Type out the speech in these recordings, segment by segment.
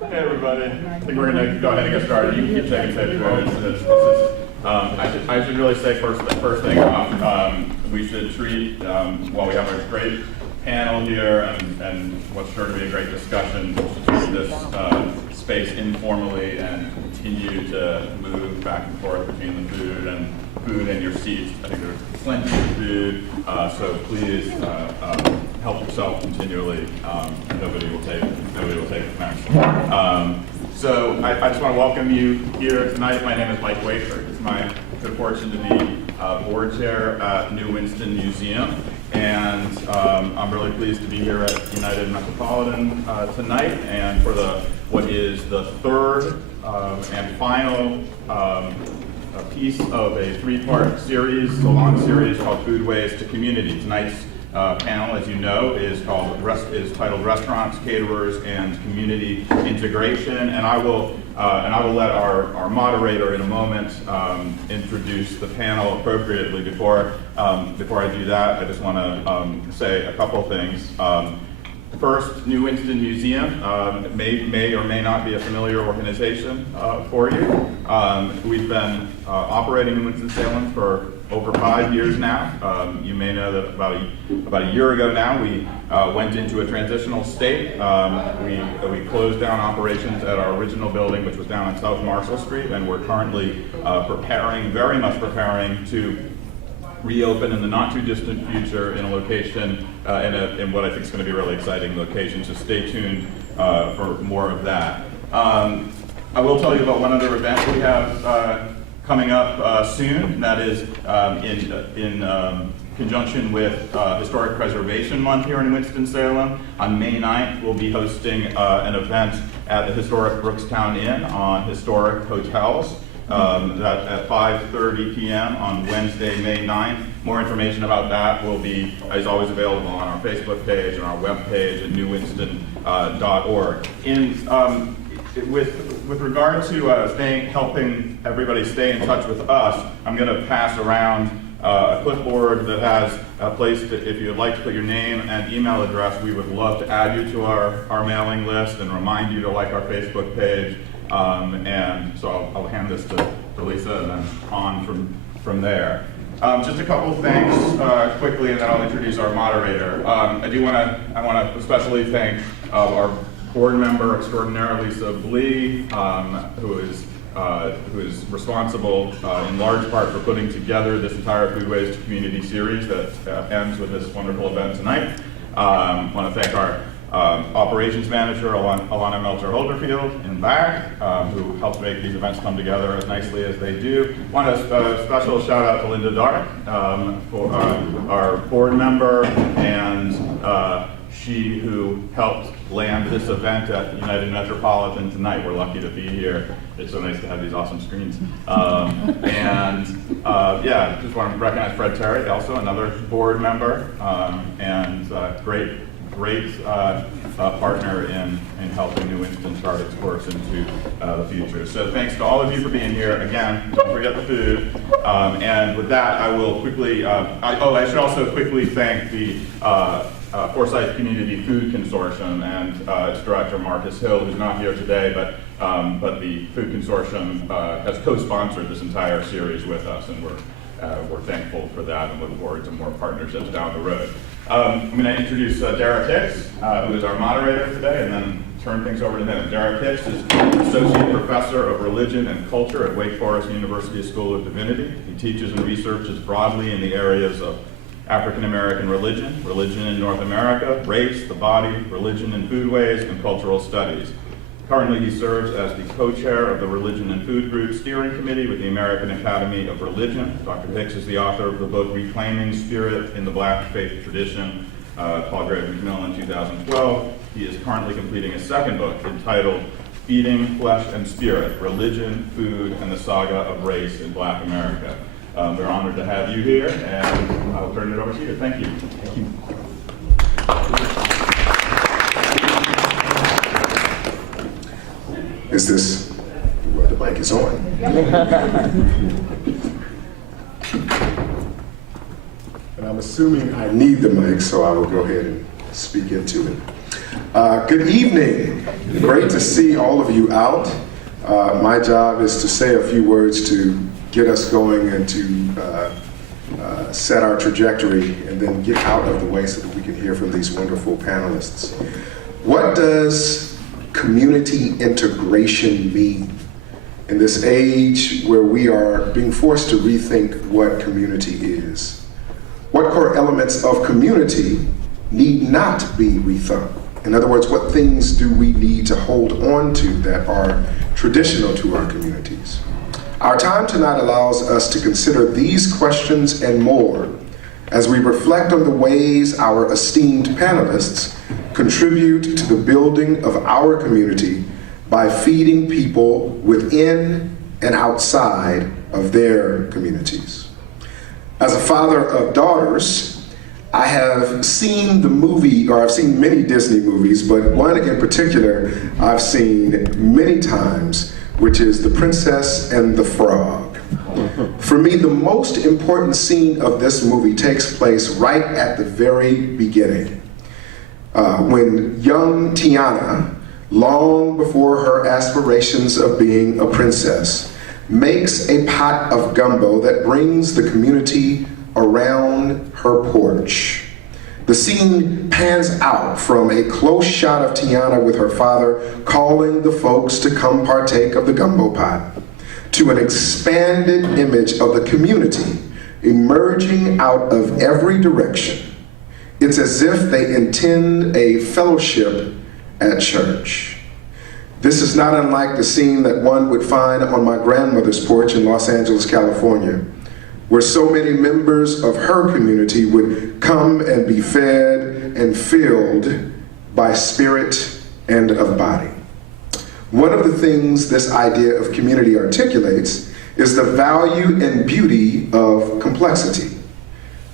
Hey everybody, I think we're going to go ahead and get started. You can keep taking pictures. I should really say first thing off, we should treat, while we have a great panel here and what's sure to be a great discussion, we should treat this space informally and continue to move back and forth between the food and your seats. I think there's plenty of food, so please help yourself continually. Nobody will take offense. So I just want to welcome you here tonight. My name is Mike Wafer. It's my good fortune to be board chair at New Winston Museum, and I'm really pleased to be here at United Metropolitan tonight, and for what is the third and final piece of a three-part series, salon series called Foodways to Community. Tonight's panel, as you know, is titled Restaurants, Caterers, and Community Integration, and I will let our moderator in a moment introduce the panel appropriately. Before I do that, I just want to say a couple things. First, New Winston Museum may or may not be a familiar organization for you. We've been operating in Winston-Salem for over 5 years now. You may know that about a year ago now we went into a transitional state. We closed down operations at our original building, which was down on South Marshall Street, and we're currently very much preparing to reopen in the not too distant future in a location, in what I think is going to be a really exciting location, so stay tuned for more of that. I will tell you about one other event we have coming up soon, and that is in conjunction with Historic Preservation Month here in Winston-Salem. On May 9th, we'll be hosting an event at the historic Brookstown Inn on historic hotels. That at 5:30 p.m. on Wednesday, May 9th. More information about that will be, as always, available on our Facebook page and our web page at newwinston.org. With regard to helping everybody stay in touch with us, I'm going to pass around a clipboard that has a place that if you'd like to put your name and email address, we would love to add you to our mailing list and remind you to like our Facebook page. And so I'll hand this to Lisa and then on from there. Just a couple of things quickly, and then I'll introduce our moderator. I want to especially thank our board member extraordinaire, Lisa Blee, who is responsible in large part for putting together this entire Foodways to Community series that ends with this wonderful event tonight. I want to thank our operations manager, Alana Melcher-Holderfield, in the back, who helps make these events come together as nicely as they do. Want a special shout out to Linda Dark, for our board member, and she who helped land this event at United Metropolitan tonight. We're lucky to be here. It's so nice to have these awesome screens. Yeah, just want to recognize Fred Terry, also another board member, and great partner in helping New Winston chart its course into the future. So thanks to all of you for being here. Again, don't forget the food. And with that, I will quickly, I should also quickly thank the Forsyth Community Food Consortium and its director, Marcus Hill, who's not here today, but the Food Consortium has co-sponsored this entire series with us, and we're thankful for that and look forward to more partnerships down the road. I'm going to introduce Derek Hicks, who is our moderator today, and then turn things over to him. Derek Hicks is Associate Professor of Religion and Culture at Wake Forest University School of Divinity. He teaches and researches broadly in the areas of African American religion, religion in North America, race, the body, religion and foodways, and cultural studies. Currently, he serves as the co-chair of the Religion and Food Group Steering Committee with the American Academy of Religion. Dr. Hicks is the author of the book Reclaiming Spirit in the Black Faith Tradition, Palgrave Macmillan, 2012. He is currently completing a second book entitled Feeding Flesh and Spirit, Religion, Food, and the Saga of Race in Black America. We're honored to have you here, and I'll turn it over to you. Thank you. Thank you. Is this where the mic is on? And I'm assuming I need the mic, so I will go ahead and speak into it. Good evening. Great to see all of you out. My job is to say a few words to get us going and to set our trajectory and then get out of the way so that we can hear from these wonderful panelists. What does community integration mean in this age where we are being forced to rethink what community is? What core elements of community need not be rethought? In other words, what things do we need to hold on to that are traditional to our communities? Our time tonight allows us to consider these questions and more as we reflect on the ways our esteemed panelists contribute to the building of our community by feeding people within and outside of their communities. As a father of daughters, I have seen the movie, or I've seen many Disney movies, but one in particular I've seen many times, which is The Princess and the Frog. For me, the most important scene of this movie takes place right at the very beginning, when young Tiana, long before her aspirations of being a princess, makes a pot of gumbo that brings the community around her porch. The scene pans out from a close shot of Tiana with her father calling the folks to come partake of the gumbo pot to an expanded image of the community emerging out of every direction. It's as if they intend a fellowship at church. This is not unlike the scene that one would find on my grandmother's porch in Los Angeles, California, where so many members of her community would come and be fed and filled by spirit and of body. One of the things this idea of community articulates is the value and beauty of complexity.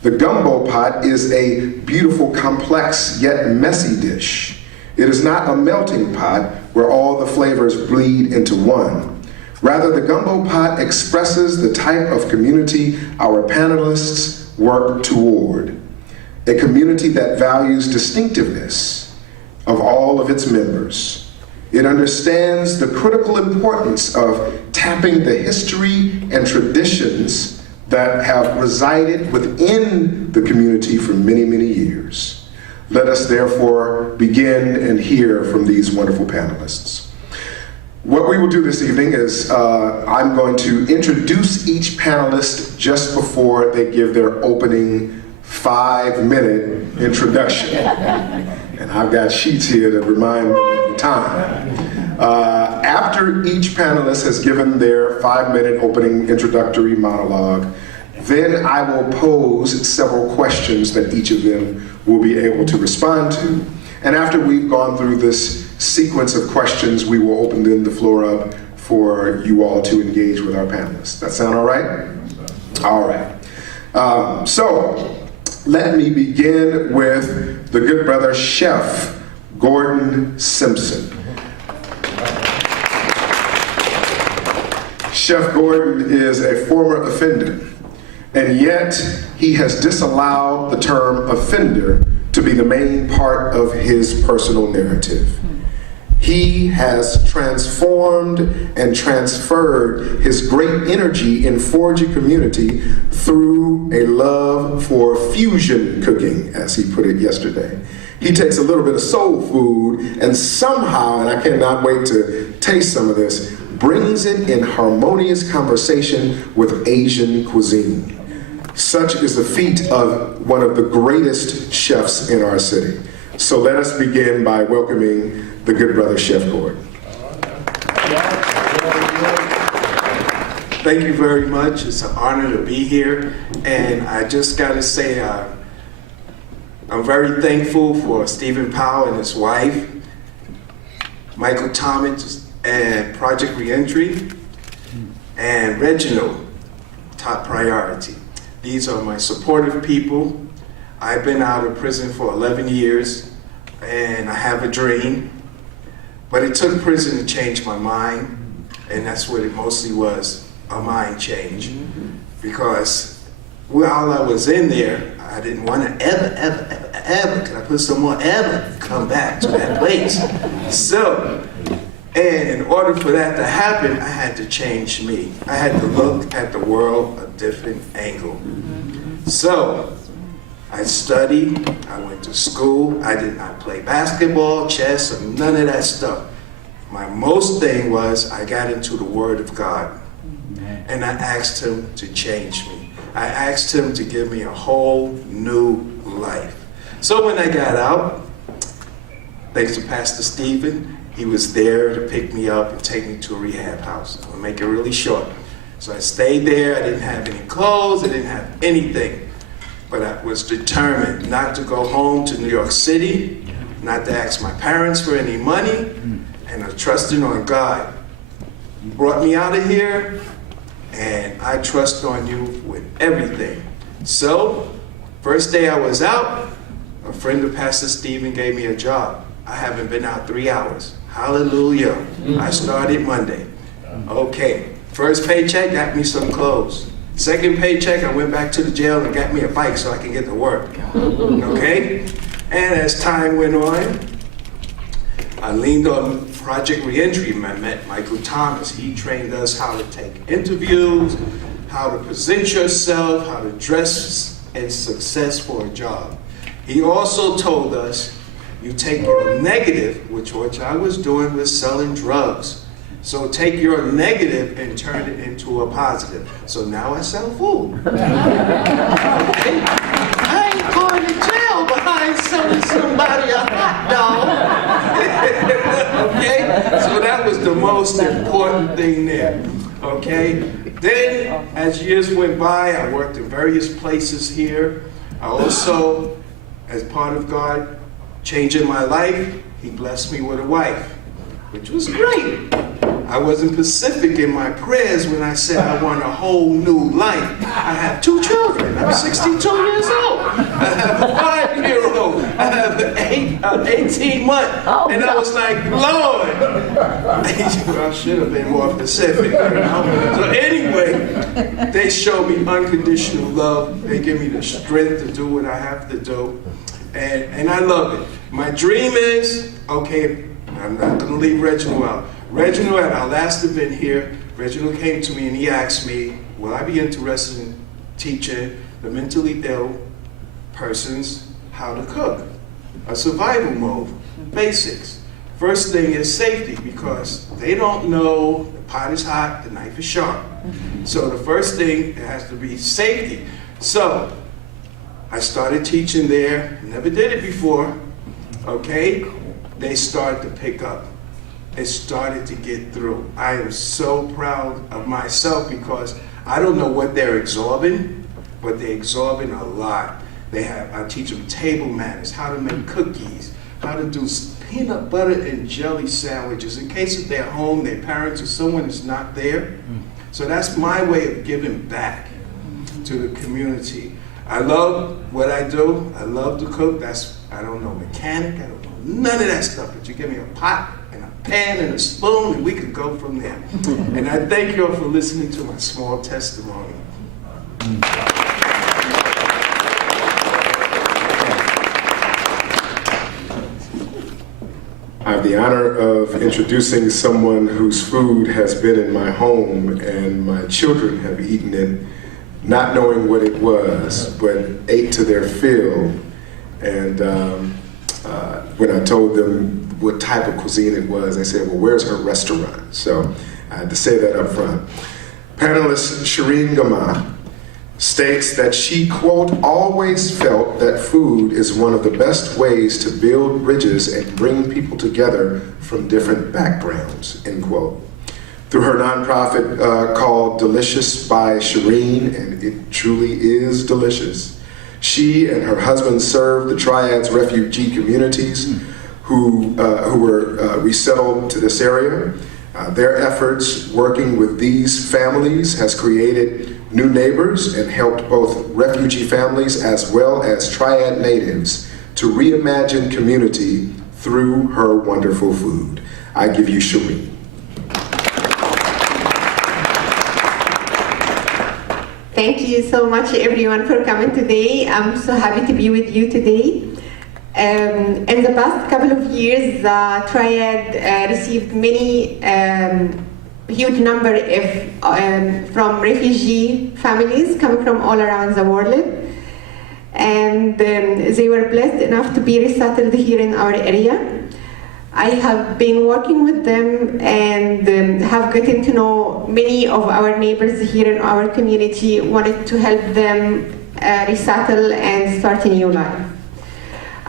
The gumbo pot is a beautiful, complex, yet messy dish. It is not a melting pot where all the flavors bleed into one. Rather, the gumbo pot expresses the type of community our panelists work toward. A community that values distinctiveness of all of its members. It understands the critical importance of tapping the history and traditions that have resided within the community for many, many years. Let us therefore begin and hear from these wonderful panelists. What we will do this evening is I'm going to introduce each panelist just before they give their opening 5-minute introduction. And I've got sheets here that remind me of the time. After each panelist has given their 5-minute opening introductory monologue, then I will pose several questions that each of them will be able to respond to. And after we've gone through this sequence of questions, we will open then the floor up for you all to engage with our panelists. That sound all right? All right. So let me begin with the good brother, Chef Gordon Simpson. Chef Gordon is a former offender, and yet he has disallowed the term offender to be the main part of his personal narrative. He has transformed and transferred his great energy in forging community through a love for fusion cooking, as he put it yesterday. He takes a little bit of soul food and somehow, and I cannot wait to taste some of this, brings it in harmonious conversation with Asian cuisine. Such is the feat of one of the greatest chefs in our city. So let us begin by welcoming the good brother, Chef Gordon. Thank you very much. It's an honor to be here. And I just got to say, I'm very thankful for Stephen Powell and his wife, Michael Thomas and Project Reentry, and Reginald, top priority. These are my supportive people. I've been out of prison for 11 years, and I have a dream. But it took prison to change my mind, and that's what it mostly was, a mind change. Because while I was in there, I didn't want to ever, can I put some more ever, come back to that place. So, and in order for that to happen, I had to change me. I had to look at the world a different angle. So, I studied, I went to school, I did not play basketball, chess, or none of that stuff. My most thing was I got into the Word of God, and I asked Him to change me. I asked Him to give me a whole new life. So when I got out, thanks to Pastor Stephen, he was there to pick me up and take me to a rehab house. I'm gonna make it really short. So I stayed there, I didn't have any clothes, I didn't have anything. But I was determined not to go home to New York City, not to ask my parents for any money, and I trusted on God. You brought me out of here, and I trust on you with everything. So, first day I was out, a friend of Pastor Stephen gave me a job. I haven't been out 3 hours. Hallelujah. I started Monday. Okay, first paycheck got me some clothes. Second paycheck, I went back to the jail and got me a bike so I can get to work. Okay? And as time went on, I leaned on Project Reentry. I met Michael Thomas. He trained us how to take interviews, how to present yourself, how to dress in success for a job. He also told us, you take your negative, which I was doing was selling drugs. So take your negative and turn it into a positive. So now I sell food. Okay? I ain't going to jail behind selling somebody a hot dog. Okay? So that was the most important thing there. Okay? Then, as years went by, I worked in various places here. I also, as part of God changing my life, He blessed me with a wife, which was great. I wasn't specific in my prayers when I said I want a whole new life. I have 2 children. I'm 62 years old. I have a 5-year-old. I have an 18-month. And I was like, Lord, I should have been more specific. You know? So anyway, they show me unconditional love. They give me the strength to do what I have to do. And I love it. My dream is, okay, I'm not going to leave Reginald out. Reginald, at our last event here, Reginald came to me and he asked me, will I be interested in teaching the mentally ill persons how to cook? A survival mode, basics. First thing is safety, because they don't know the pot is hot, the knife is sharp. So the first thing, it has to be safety. So I started teaching there, never did it before, okay? They started to pick up. It started to get through. I am so proud of myself because I don't know what they're absorbing, but they're absorbing a lot. I teach them table manners, how to make cookies, how to do peanut butter and jelly sandwiches in case if they're home, their parents or someone is not there. So that's my way of giving back to the community. I love what I do. I love to cook. I don't know mechanic. I don't know none of that stuff. But you give me a pot and a pan and a spoon, and we can go from there. And I thank you all for listening to my small testimony. I have the honor of introducing someone whose food has been in my home and my children have eaten it, not knowing what it was, but ate to their fill. And when I told them what type of cuisine it was, they said, well, where's her restaurant? So I had to say that up front. Panelist Shereen Gomaa states that she, quote, always felt that food is one of the best ways to build bridges and bring people together from different backgrounds, end quote. Through her nonprofit called Delicious by Shereen, and it truly is delicious, she and her husband served the Triad's refugee communities who were resettled to this area. Their efforts working with these families has created new neighbors and helped both refugee families as well as Triad natives to reimagine community through her wonderful food. I give you Shereen. Thank you so much, everyone, for coming today. I'm so happy to be with you today. In the past couple of years, the Triad received many huge number from refugee families coming from all around the world, and they were blessed enough to be resettled here in our area. I have been working with them and have gotten to know many of our neighbors here in our community, wanted to help them resettle and start a new life.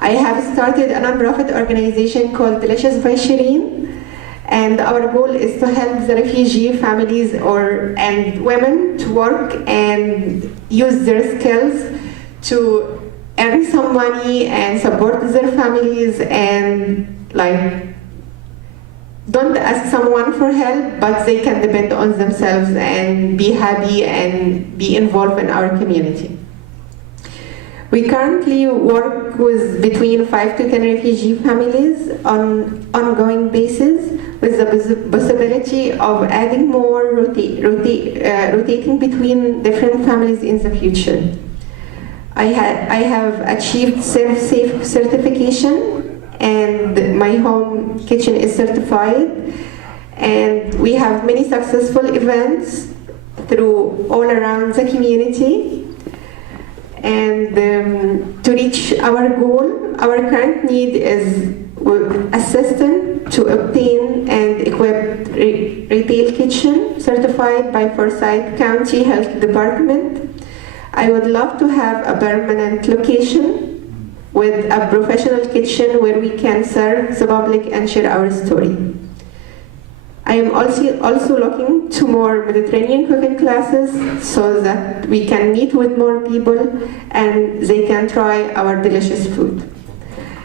I have started a nonprofit organization called Delicious by Shereen, and our goal is to help the refugee families and women to work and use their skills to earn some money and support their families, and don't ask someone for help, but they can depend on themselves and be happy and be involved in our community. We currently work with between 5 to 10 refugee families on ongoing basis, with the possibility of adding more rotating between different families in the future. I have achieved Serve-Safe certification, and my home kitchen is certified, and we have many successful events through all around the community. And to reach our goal, our current need is assistance to obtain and equip retail kitchen certified by Forsyth County Health Department. I would love to have a permanent location with a professional kitchen where we can serve the public and share our story. I am also looking to more Mediterranean cooking classes so that we can meet with more people and they can try our delicious food.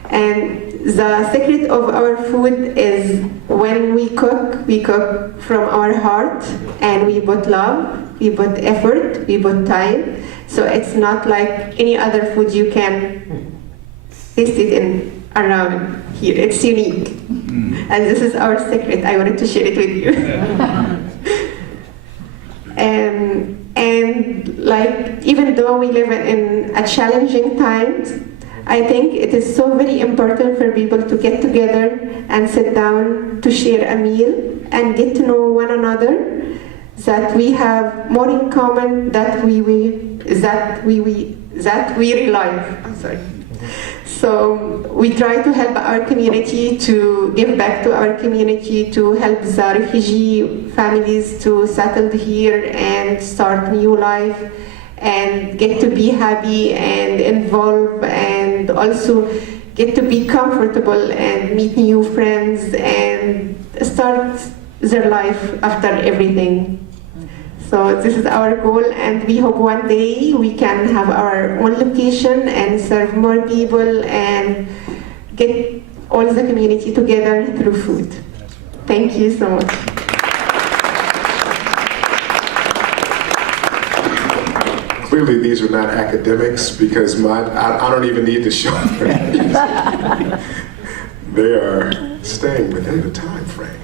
And the secret of our food is when we cook from our heart, and we put love, we put effort, we put time. So it's not like any other food you can taste it in around here. It's unique. And this is our secret. I wanted to share it with you. and even though we live in a challenging times, I think it is so very important for people to get together and sit down to share a meal and get to know one another, that we have more in common that we realize. I'm sorry. So we try to help our community, to give back to our community, to help the refugee families to settle here and start new life and get to be happy and involved, and also get to be comfortable and meet new friends and start their life after everything. So this is our goal, and we hope one day we can have our own location and serve more people and get all the community together through food. Thank you so much. Clearly, these are not academics, because I don't even need to show them. They are staying within the time frame.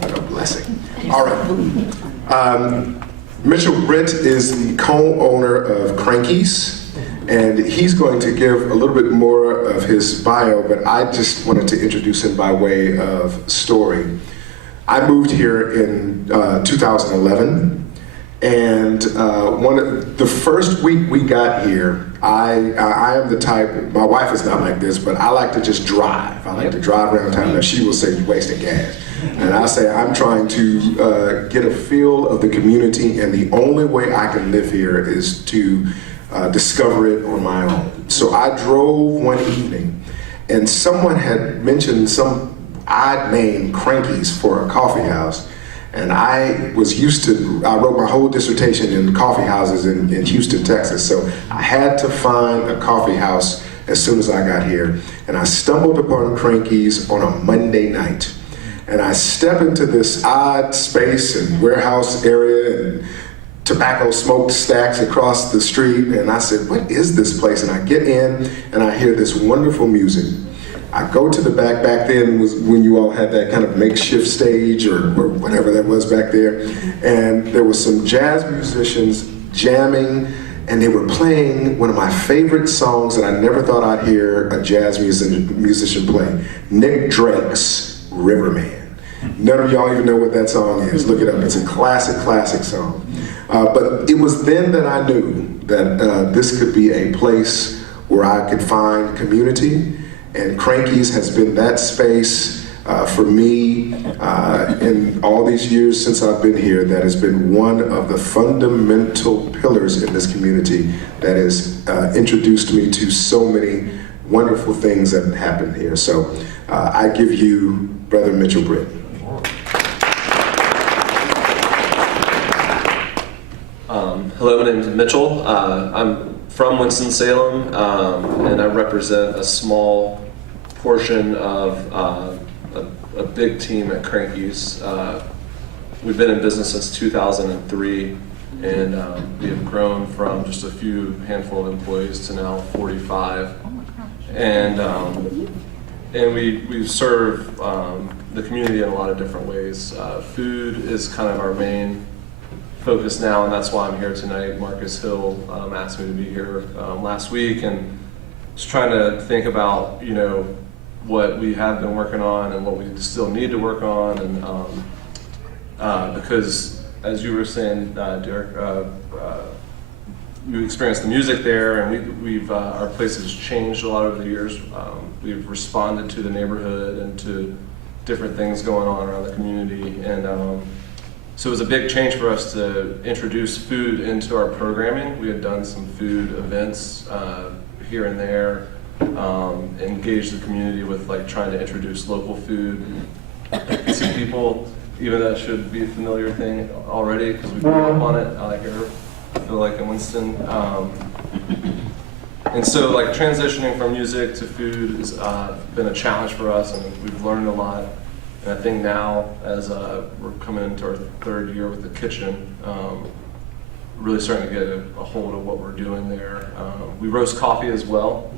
What a blessing. All right. Mitchell Britt is the co-owner of Krankies, and he's going to give a little bit more of his bio, but I just wanted to introduce him by way of story. I moved here in 2011. And the first week we got here, I am the type, my wife is not like this, but I like to just drive. I like to drive around town. Now she will say you're wasting gas. And I say I'm trying to get a feel of the community, and the only way I can live here is to discover it on my own. So I drove one evening, and someone had mentioned some odd name, Krankies, for a coffee house. And I wrote my whole dissertation in coffee houses in Houston, Texas. So I had to find a coffee house as soon as I got here. And I stumbled upon Krankies on a Monday night. And I step into this odd space and warehouse area and tobacco smoked stacks across the street. And I said, what is this place? And I get in and I hear this wonderful music. I go to the back then was when you all had that kind of makeshift stage or whatever that was back there. And there was some jazz musicians jamming and they were playing one of my favorite songs that I never thought I'd hear a jazz musician play, Nick Drake's Riverman. None of y'all even know what that song is. Look it up. It's a classic, classic song. But it was then that I knew that this could be a place where I could find community, and Krankies has been that space for me in all these years since I've been here. That has been one of the fundamental pillars in this community that has introduced me to so many wonderful things that happen here. So I give you Brother Mitchell Britt. Hello, my name is Mitchell. I'm from Winston-Salem, and I represent a small portion of a big team at Krankies. We've been in business since 2003, and we have grown from just a few handful of employees to now 45. And we serve the community in a lot of different ways. Food is kind of our main focus now, and that's why I'm here tonight. Marcus Hill asked me to be here last week, and just trying to think about, you know, what we have been working on and what we still need to work on, and because as you were saying, Derek, we experienced the music there, and we've our place has changed a lot over the years. We've responded to the neighborhood and to different things going on around the community, and so it was a big change for us to introduce food into our programming. We had done some food events here and there, engage the community with like trying to introduce local food. Some people, even that should be a familiar thing already because we grew up on it. I like it. I feel like in Winston. And so like transitioning from music to food has been a challenge for us, and we've learned a lot. And I think now, as we're coming into our third year with the kitchen, really starting to get a hold of what we're doing there. We roast coffee as well.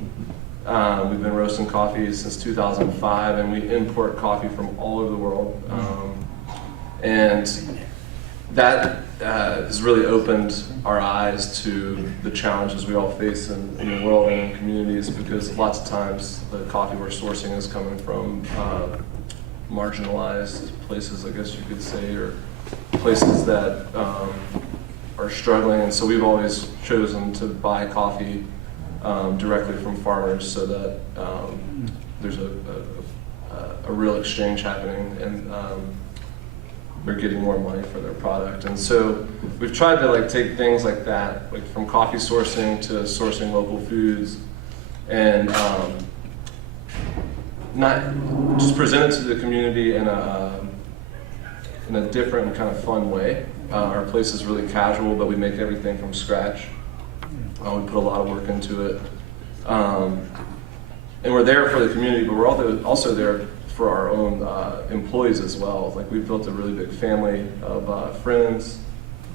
We've been roasting coffee since 2005, and we import coffee from all over the world. And that has really opened our eyes to the challenges we all face in the world and in communities, because lots of times the coffee we're sourcing is coming from marginalized places, I guess you could say, or places that are struggling. And so we've always chosen to buy coffee directly from farmers, so that there's a real exchange happening, and they're getting more money for their product. And so we've tried to like take things like that, like from coffee sourcing to sourcing local foods, and not just present it to the community in a different and kind of fun way. Our place is really casual, but we make everything from scratch. We put a lot of work into it. And we're there for the community, but we're also there for our own employees as well. Like, we've built a really big family of friends,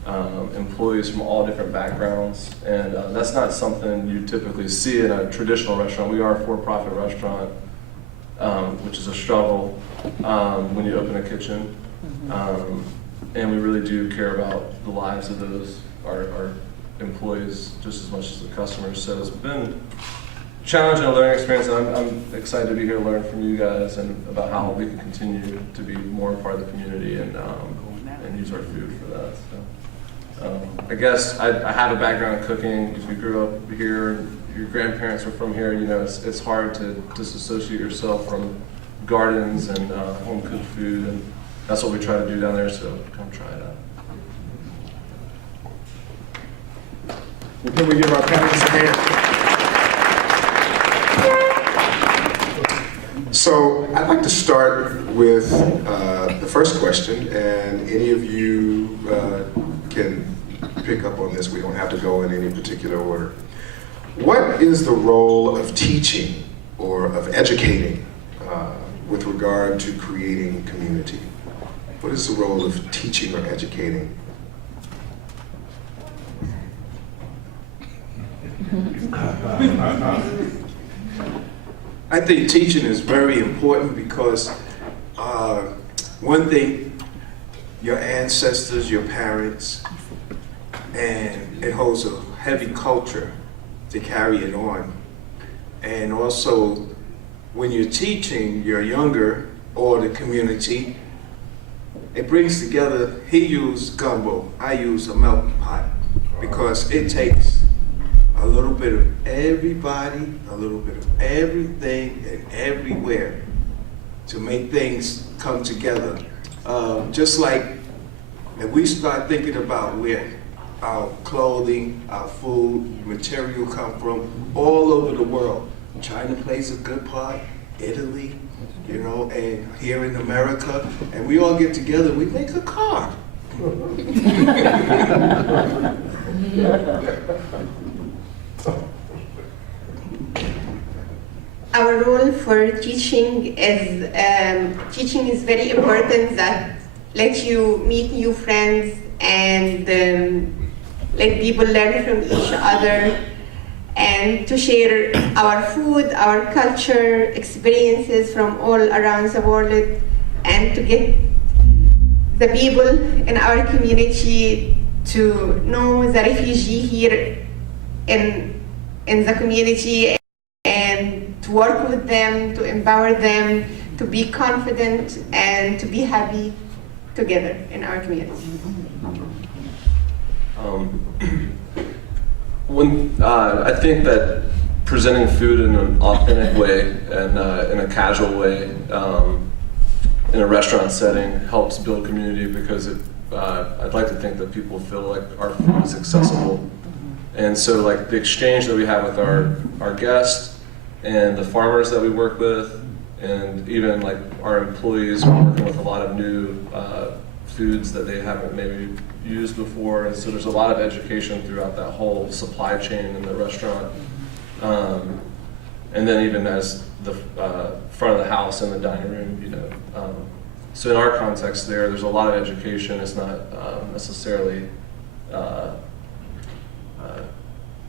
employees from all different backgrounds, and that's not something you typically see in a traditional restaurant. We are a for-profit restaurant, which is a struggle when you open a kitchen. And we really do care about the lives of those, our employees, just as much as the customers. So it's been a challenge and a learning experience, and I'm excited to be here to learn from you guys and about how we can continue to be more a part of the community and use our food for that. So I guess I have a background in cooking because we grew up here. Your grandparents were from here. You know, it's hard to disassociate yourself from gardens and home cooked food, and that's what we try to do down there. So come try it out. Well, can we give our panelists a hand? So I'd like to start with the first question, and any of you can pick up on this. We don't have to go in any particular order. What is the role of teaching or of educating with regard to creating community? What is the role of teaching or educating? I think teaching is very important because one thing, your ancestors, your parents, and it holds a heavy culture to carry it on. And also, when you're teaching your younger or the community, it brings together, he used gumbo, I use a melting pot, because it takes a little bit of everybody, a little bit of everything and everywhere to make things come together. Just like if we start thinking about where our clothing, our food, material come from all over the world. China plays a good part, Italy, you know, and here in America, and we all get together, we make a car. Our role for teaching is very important, that let you meet new friends and let people learn from each other, and to share our food, our culture, experiences from all around the world, and to get the people in our community to know the refugee here in the community, and to work with them, to empower them, to be confident and to be happy together in our community. I think that presenting food in an authentic way and in a casual way in a restaurant setting helps build community, because I'd like to think that people feel like our food is accessible. And so like the exchange that we have with our guests and the farmers that we work with, and even like our employees, we're working with a lot of new foods that they haven't maybe used before, and so there's a lot of education throughout that whole supply chain in the restaurant. And then even as the front of the house and the dining room, you know. So in our context there's a lot of education. It's not necessarily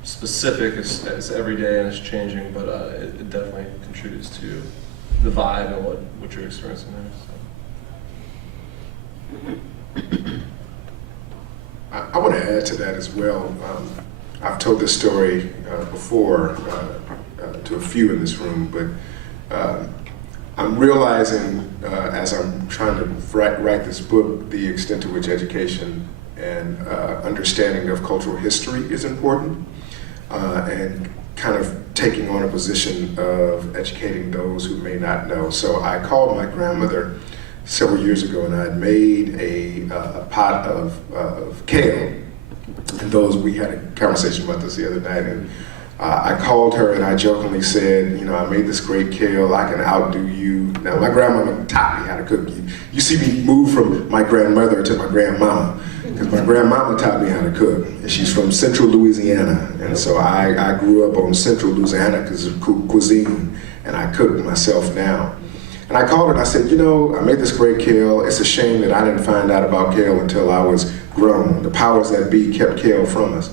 specific, it's every day and it's changing, but it definitely contributes to the vibe and what you're experiencing there. So. I want to add to that as well. I've told this story before to a few in this room, but I'm realizing as I'm trying to write this book, the extent to which education and understanding of cultural history is important, and kind of taking on a position of educating those who may not know. So I called my grandmother several years ago, and I had made a pot of kale. And we had a conversation about this the other night, and I called her and I jokingly said, you know, I made this great kale, I can outdo you. Now, my grandmama taught me how to cook. You see me move from my grandmother to my grandmama, because my grandmama taught me how to cook. And she's from central Louisiana, and so I grew up on central Louisiana cuisine, and I cook myself now. And I called her and I said, you know, I made this great kale. It's a shame that I didn't find out about kale until I was grown. The powers that be kept kale from us.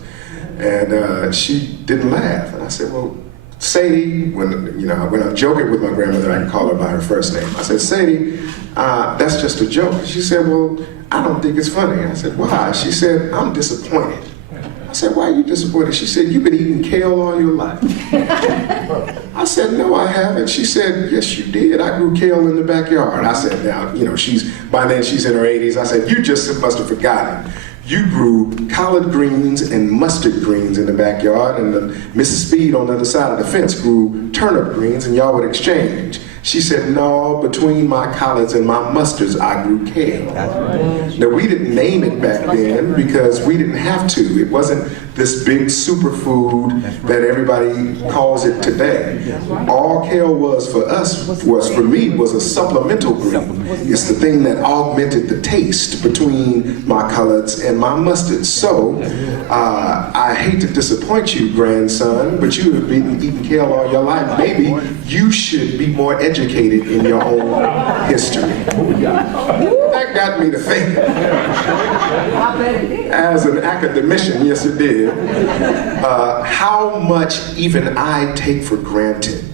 And she didn't laugh. And I said, well, Sadie, when I'm joking with my grandmother, I can call her by her first name. I said, Sadie, that's just a joke. She said, well, I don't think it's funny. I said, why? She said, I'm disappointed. I said, why are you disappointed? She said, you've been eating kale all your life. I said, no, I haven't. She said, yes, you did. I grew kale in the backyard. I said, now, you know, by then she's in her 80s. I said, you just must have forgotten. You grew collard greens and mustard greens in the backyard, and Mrs. Speed on the other side of the fence grew turnip greens, and y'all would exchange. She said, no, between my collards and my mustards, I grew kale. Now, we didn't name it back then because we didn't have to. It wasn't this big superfood that everybody calls it today. All kale was for us, for me, was a supplemental green. It's the thing that augmented the taste between my collards and my mustards. So, I hate to disappoint you, grandson, but you have been eating kale all your life. Maybe you should be more educated in your own history. That got me to thinking. As an academician, yes it did, how much even I take for granted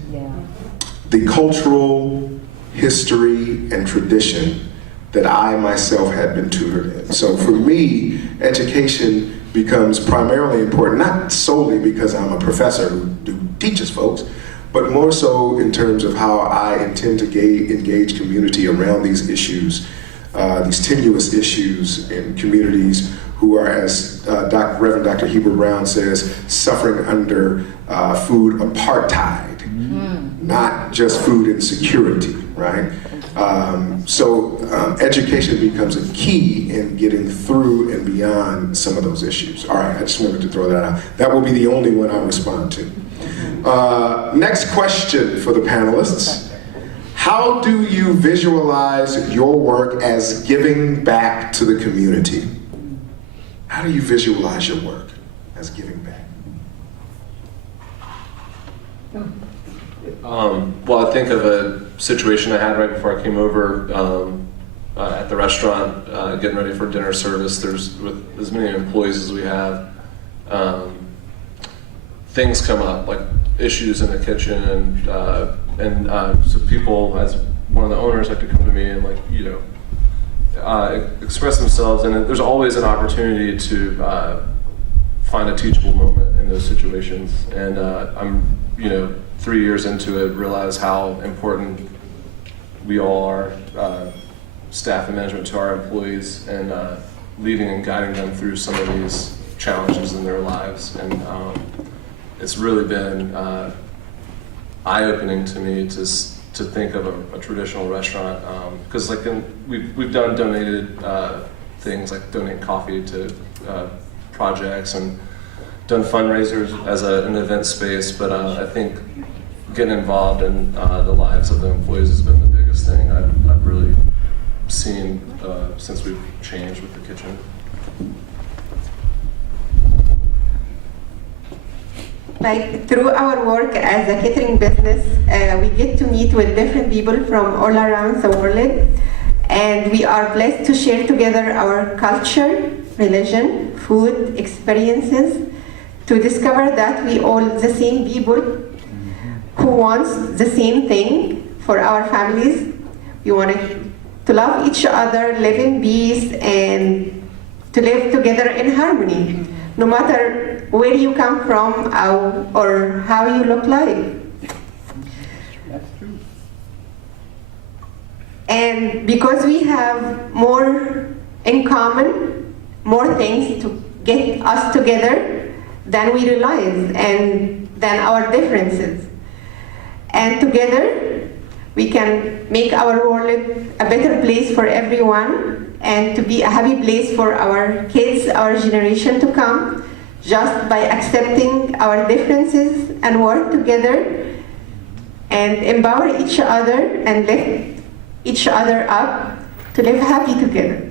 the cultural history and tradition that I myself had been tutored in. So for me, education becomes primarily important, not solely because I'm a professor who teaches folks, but more so in terms of how I intend to engage community around these issues, these tenuous issues in communities who are, as Reverend Dr. Heber Brown says, suffering under food apartheid, not just food insecurity, right? So education becomes a key in getting through and beyond some of those issues. All right, I just wanted to throw that out. That will be the only one I'll respond to. Next question for the panelists. How do you visualize your work as giving back to the community? How do you visualize your work as giving back? Well, I think of a situation I had right before I came over at the restaurant, getting ready for dinner service. There's, with as many employees as we have, things come up, like issues in the kitchen, and so people, as one of the owners, like to come to me and, like, you know, express themselves, and there's always an opportunity to find a teachable moment in those situations. And I'm, you know, 3 years into it, realize how important we all are, staff and management, to our employees, and leading and guiding them through some of these challenges in their lives. And it's really been eye-opening to me to think of a traditional restaurant, because like we've done donated things, like donate coffee to projects, and done fundraisers as an event space, but I think getting involved in the lives of the employees has been the biggest thing I've really seen since we've changed with the kitchen. Like, through our work as a catering business, we get to meet with different people from all around the world, and we are blessed to share together our culture, religion, food, experiences, to discover that we all the same people who wants the same thing for our families. We want to love each other, live in peace, and to live together in harmony, no matter where you come from or how you look like. That's true. And because we have more in common, more things to get us together than we realize, and than our differences. And together, we can make our world a better place for everyone, and to be a happy place for our kids, our generation to come, just by accepting our differences and work together and empower each other and lift each other up to live happy together.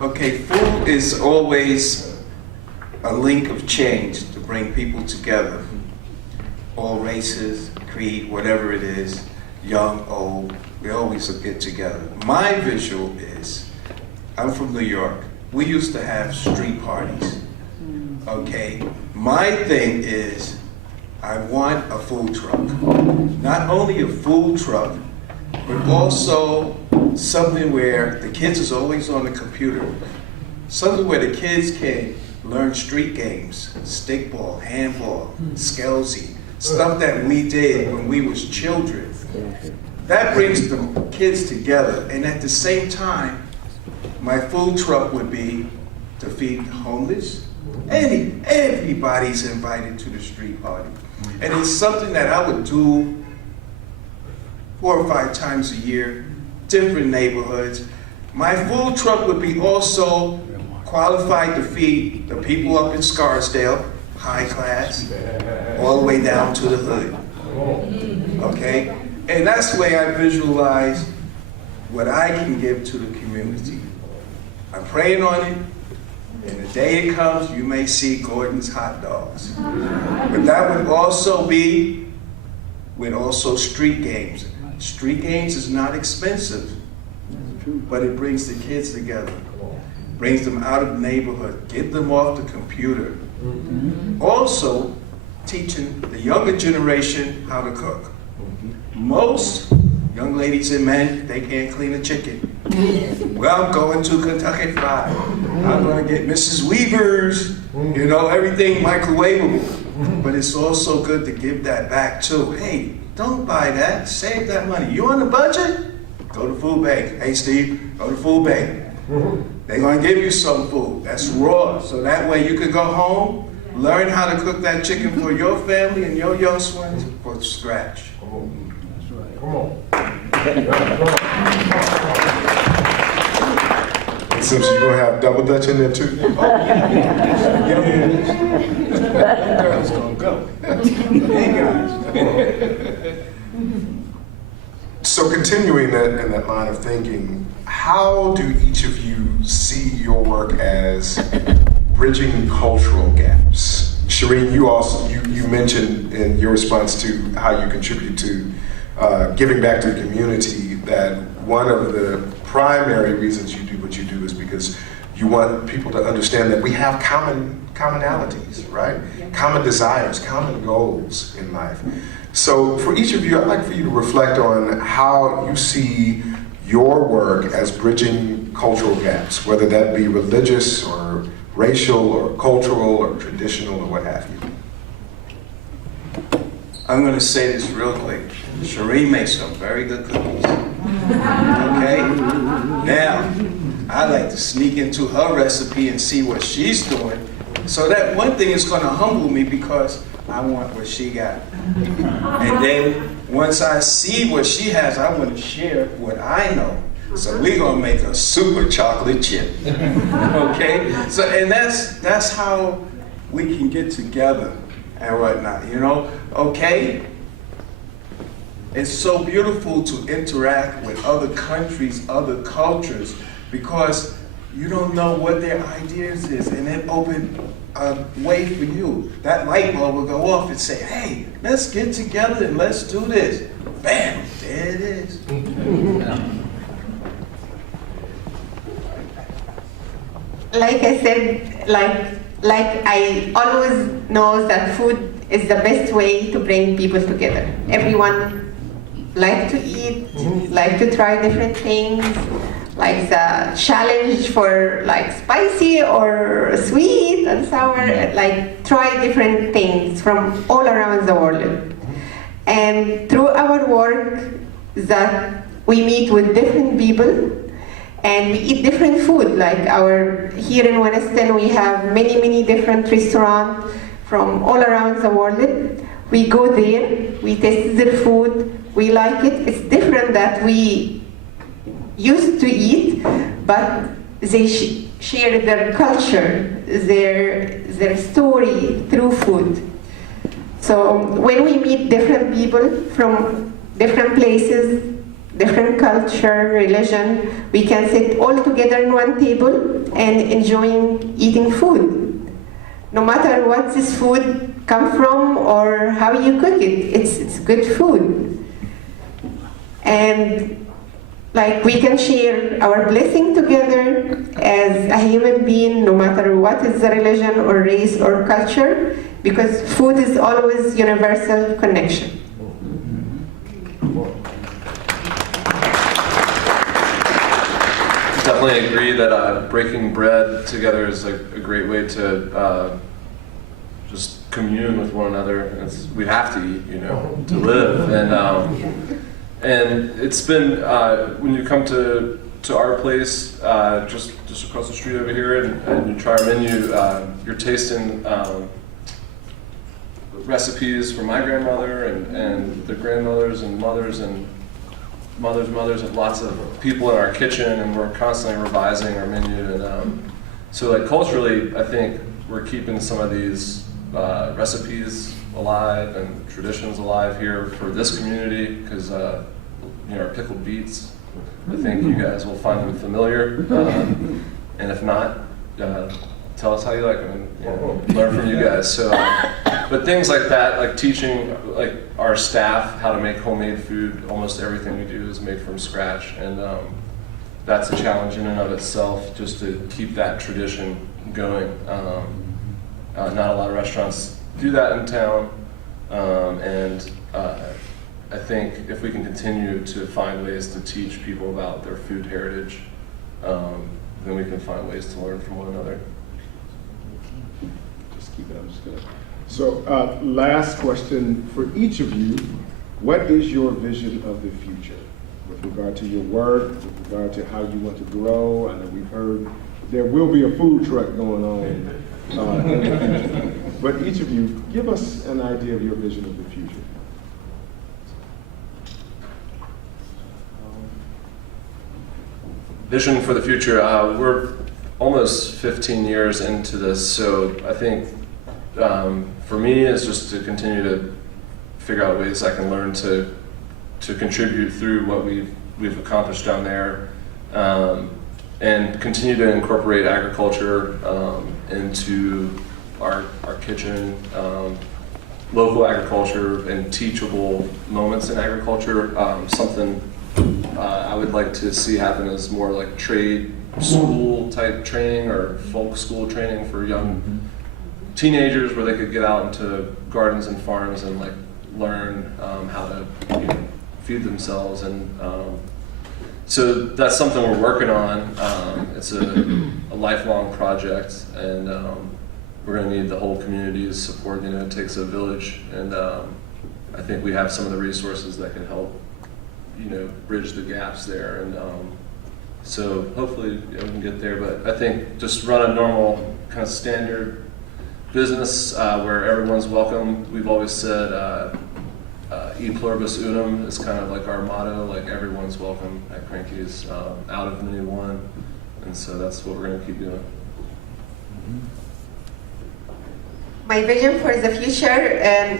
Okay, food is always a link of change to bring people together. All races, creed, whatever it is, young, old, we always get together. My visual is, I'm from New York. We used to have street parties, okay? My thing is, I want a food truck. Not only a food truck, but also something where the kids is always on the computer. Something where the kids can learn street games, stickball, handball, Skelsy, stuff that we did when we was children. That brings the kids together, and at the same time, my food truck would be to feed the homeless. Everybody's invited to the street party. And it's something that I would do 4 or 5 times a year, different neighborhoods. My food truck would be also qualified to feed the people up in Scarsdale, high class, all the way down to the hood. Okay? And that's the way I visualize what I can give to the community. I'm praying on it, and the day it comes, you may see Gordon's hot dogs. But that would also be with also street games. Street games is not expensive, but it brings the kids together, brings them out of the neighborhood, get them off the computer. Also, teaching the younger generation how to cook. Most young ladies and men, they can't clean a chicken. Well, I'm going to Kentucky Fried. I'm going to get Mrs. Weaver's, you know, everything microwavable. But it's also good to give that back too. Hey, don't buy that. Save that money. You on a budget? Go to Food Bank. Hey, Steve, go to Food Bank. They're going to give you some food that's raw. So that way you can go home, learn how to cook that chicken for your family and your young ones from scratch. That's right. Come on. Simpson, you gonna have double Dutch in there too? That girl's going to go. Hey, guys. So continuing that in that line of thinking, how do each of you see your work as bridging cultural gaps? Shereen, you mentioned in your response to how you contribute to giving back to the community that one of the primary reasons you do what you do is because you want people to understand that we have commonalities, right? Common desires, common goals in life. So for each of you, I'd like for you to reflect on how you see your work as bridging cultural gaps, whether that be religious or racial or cultural or traditional or what have you. I'm going to say this real quick. Shereen makes some very good cookies. Okay? Now, I like to sneak into her recipe and see what she's doing. So that one thing is going to humble me because I want what she got. And then once I see what she has, I want to share what I know. So we're going to make a super chocolate chip. Okay? So, and that's how we can get together and whatnot, you know? Okay? It's so beautiful to interact with other countries, other cultures, because you don't know what their ideas is, and it opened a way for you. That light bulb will go off and say, hey, let's get together and let's do this. Bam, there it is. Like I said, like I always know that food is the best way to bring people together. Everyone like to eat, like to try different things, like the challenge for like spicy or sweet and sour, like try different things from all around the world. And through our work that we meet with different people and we eat different food, like here in Winston we have many different restaurants from all around the world. We go there, we taste their food, we like it. It's different that we used to eat, but they share their culture, their story through food. So when we meet different people from different places, different culture, religion, we can sit all together in one table and enjoying eating food. No matter what this food come from or how you cook it, it's good food. And like we can share our blessing together as a human being, no matter what is the religion or race or culture, because food is always universal connection. Definitely agree that breaking bread together is a great way to just commune with one another. We have to eat, you know, to live. And it's been when you come to our place, just across the street over here, and you try our menu, you're tasting recipes from my grandmother and the grandmothers and mothers and mothers of lots of people in our kitchen, and we're constantly revising our menu. And so like culturally, I think we're keeping some of these recipes alive and traditions alive here for this community, because you know, our pickled beets, I think you guys will find them familiar, and if not, tell us how you like them, and you know, learn from you guys. So, but things like that, like teaching like our staff how to make homemade food. Almost everything we do is made from scratch, and that's a challenge in and of itself, just to keep that tradition going. Not a lot of restaurants do that in town, and I think if we can continue to find ways to teach people about their food heritage, then we can find ways to learn from one another. Just keep it understood. So, last question for each of you. What is your vision of the future with regard to your work, with regard to how you want to grow? I know we've heard there will be a food truck going on in the future. But each of you, give us an idea of your vision of the future. Vision for the future, we're almost 15 years into this, so I think for me it's just to continue to figure out ways I can learn to contribute through what we've accomplished down there, and continue to incorporate agriculture into our kitchen, local agriculture and teachable moments in agriculture. Something I would like to see happen is more like trade school type training or folk school training for young teenagers, where they could get out into gardens and farms and like learn how to feed themselves. And so that's something we're working on. It's a lifelong project, and we're going to need the whole community's support. It takes a village, and I think we have some of the resources that can help bridge the gaps there. And so hopefully we can get there. But I think just run a normal kind of standard business where everyone's welcome. We've always said e pluribus unum is kind of like our motto, like everyone's welcome at Krankies, out of the new one. And so that's what we're going to keep doing. My vision for the future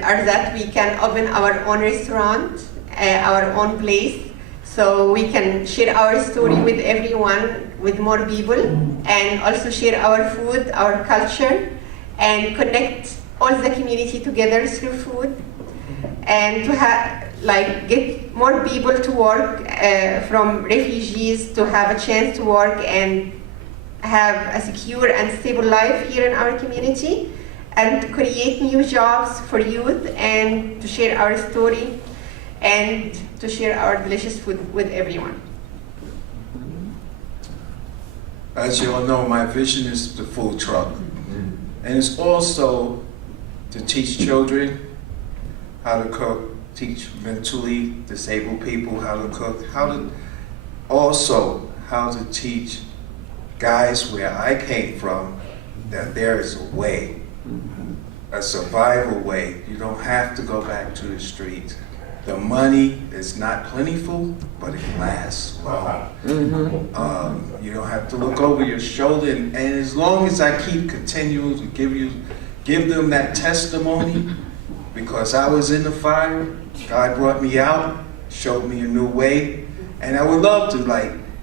are that we can open our own restaurant, our own place, so we can share our story with everyone, with more people, and also share our food, our culture, and connect all the community together through food, and to have get more people to work, from refugees to have a chance to work and have a secure and stable life here in our community, and to create new jobs for youth, and to share our story, and to share our delicious food with everyone. As you all know, my vision is the food truck. And it's also to teach children how to cook, teach mentally disabled people how to cook, how to teach guys where I came from that there is a way, a survival way. You don't have to go back to the street. The money is not plentiful, but it lasts long. You don't have to look over your shoulder, and as long as I keep continuing to give them that testimony, because I was in the fire, God brought me out, showed me a new way, and I would love to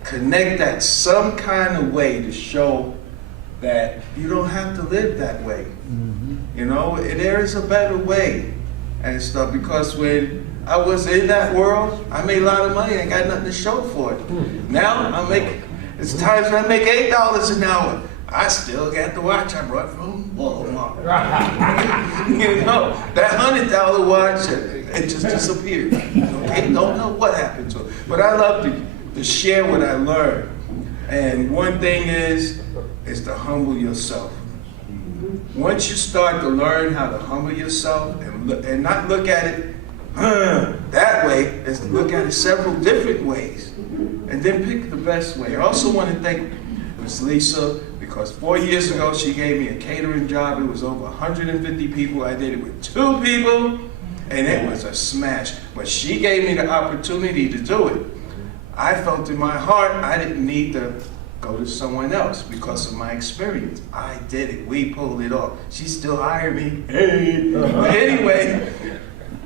connect that some kind of way to show that you don't have to live that way. There is a better way and stuff, because when I was in that world, I made a lot of money, I ain't got nothing to show for it. Now it's times when I make $8 an hour. I still got the watch I brought from Walmart. That $100 watch, it just disappeared. Don't know what happened to it. But I love to share what I learned. And one thing is to humble yourself. Once you start to learn how to humble yourself and not look at it that way, is to look at it several different ways, and then pick the best way. I also want to thank Ms. Lisa, because 4 years ago she gave me a catering job. It was over 150 people. I did it with 2 people, and it was a smash. But she gave me the opportunity to do it. I felt in my heart I didn't need to go to someone else because of my experience. I did it. We pulled it off. She still hired me. Hey. But anyway,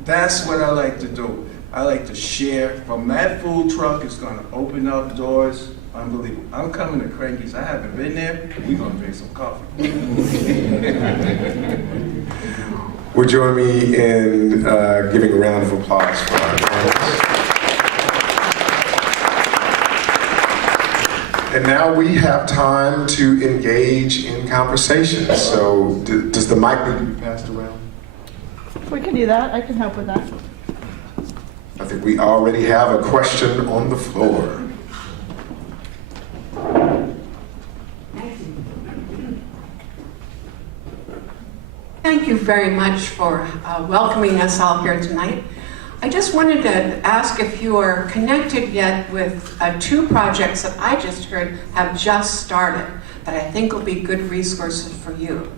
that's what I like to do. I like to share. From that food truck, it's going to open up doors. Unbelievable. I'm coming to Krankies. I haven't been there. We're going to drink some coffee. Would join me in giving a round of applause for our panelists. And now we have time to engage in conversation. So does the mic need to be passed around? We can do that. I can help with that. I think we already have a question on the floor. Thank you very much for welcoming us all here tonight. I just wanted to ask if you are connected yet with two projects that I just heard have just started that I think will be good resources for you.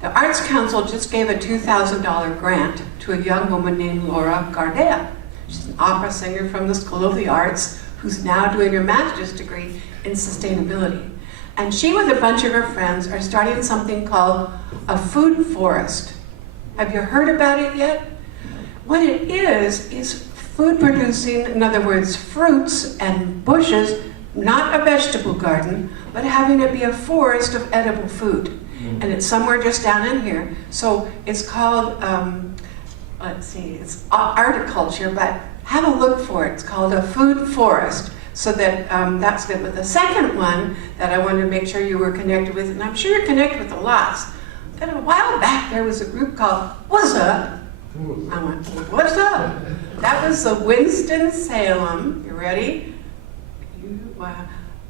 The Arts Council just gave a $2,000 grant to a young woman named Laura Gardea. She's an opera singer from the School of the Arts who's now doing her master's degree in sustainability. And she, with a bunch of her friends, are starting something called a food forest. Have you heard about it yet? What it is food producing, in other words, fruits and bushes, not a vegetable garden, but having it be a forest of edible food. And it's somewhere just down in here. So it's called, it's horticulture, but have a look for it. It's called a food forest. So that that's good. But the second one that I wanted to make sure you were connected with, and I'm sure you're connected with a lot. But a while back there was a group called What's Up? I went, what's up? That was the Winston-Salem, you ready?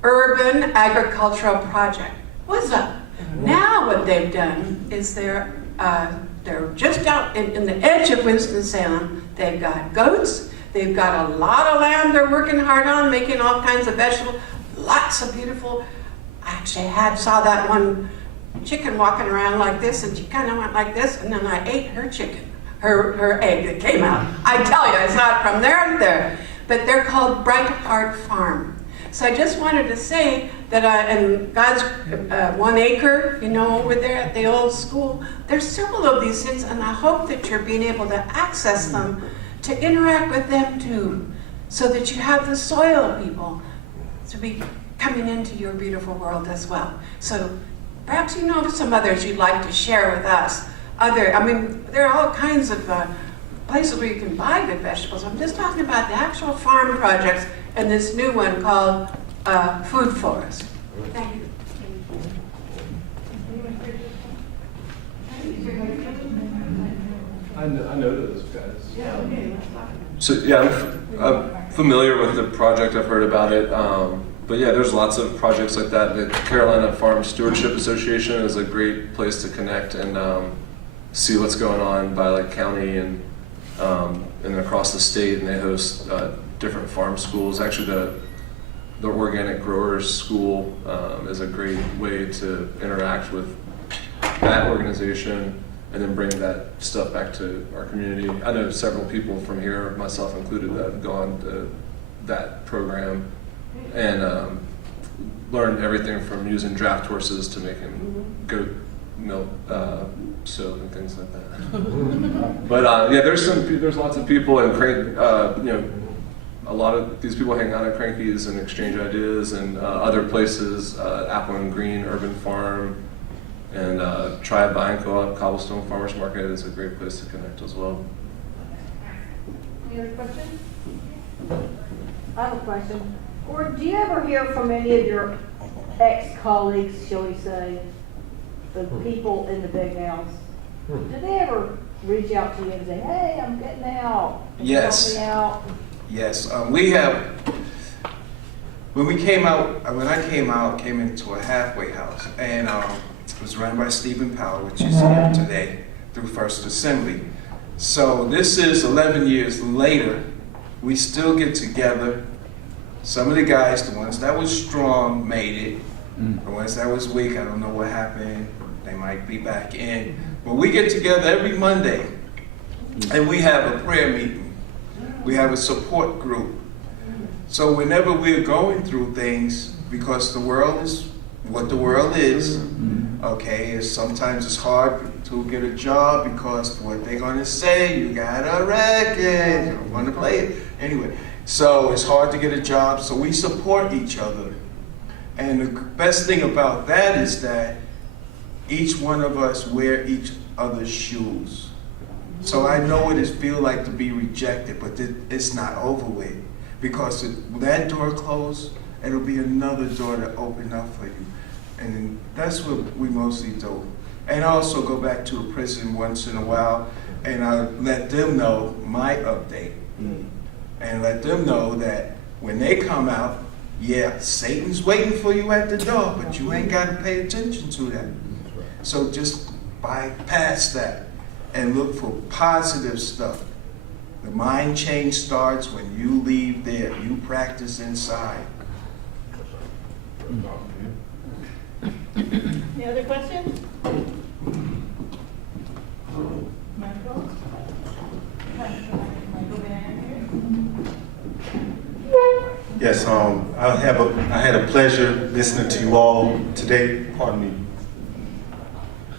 Urban Agricultural Project. What's up? Now what they've done is they're just out in the edge of Winston-Salem. They've got goats. They've got a lot of land they're working hard on, making all kinds of vegetables. Lots of beautiful. I actually saw that one chicken walking around like this, and she kind of went like this, and then I ate her chicken, her egg that came out. I tell you, I saw it from there to there. But they're called Bright Heart Farm. So I just wanted to say that in God's 1 acre, over there at the old school, there's several of these things, and I hope that you're being able to access them to interact with them too, so that you have the soil people to be coming into your beautiful world as well. So perhaps you know some others you'd like to share with us. There are all kinds of places where you can buy good vegetables. I'm just talking about the actual farm projects and this new one called Food Forest. Thank you. I know those guys. Yeah, okay. So yeah, I'm familiar with the project. I've heard about it. But yeah, there's lots of projects like that. The Carolina Farm Stewardship Association is a great place to connect and see what's going on by like county and across the state. And they host different farm schools. Actually, the Organic Growers School is a great way to interact with that organization and then bring that stuff back to our community. I know several people from here, myself included, that have gone to that program and learned everything from using draft horses to making goat milk soap and things like that. But yeah, there's lots of people and a lot of these people hang out at Krankies and exchange ideas, and other places, Apple and Green Urban Farm, and Triad Buying Co-op, Cobblestone Farmers Market is a great place to connect as well. Any other questions? I have a question. Gordon, do you ever hear from any of your ex-colleagues, shall we say, the people in the big house? Do they ever reach out to you and say, hey, I'm getting out? Yes. Help me out? Yes, we have, when I came out, came into a halfway house, and it was run by Stephen Powell, which is here today, through First Assembly. So this is 11 years later, we still get together. Some of the guys, the ones that was strong, made it. The ones that was weak, I don't know what happened, they might be back in. But we get together every Monday, and we have a prayer meeting. We have a support group. So whenever we're going through things, because the world is what the world is, okay, sometimes it's hard to get a job because what they're gonna say, you got a record, you don't wanna play it. Anyway, so it's hard to get a job, so we support each other. And the best thing about that is that each one of us wear each other's shoes. So I know what it feels like to be rejected, but it's not over with. Because when that door closed, it'll be another door to open up for you. And that's what we mostly do. And also go back to a prison once in a while, and I let them know my update. and let them know that when they come out, yeah, Satan's waiting for you at the door, but you ain't got to pay attention to that. So just bypass that and look for positive stuff. The mind change starts when you leave there. You practice inside. Any other questions? Michael? Yes, I had a pleasure listening to you all today. Pardon me.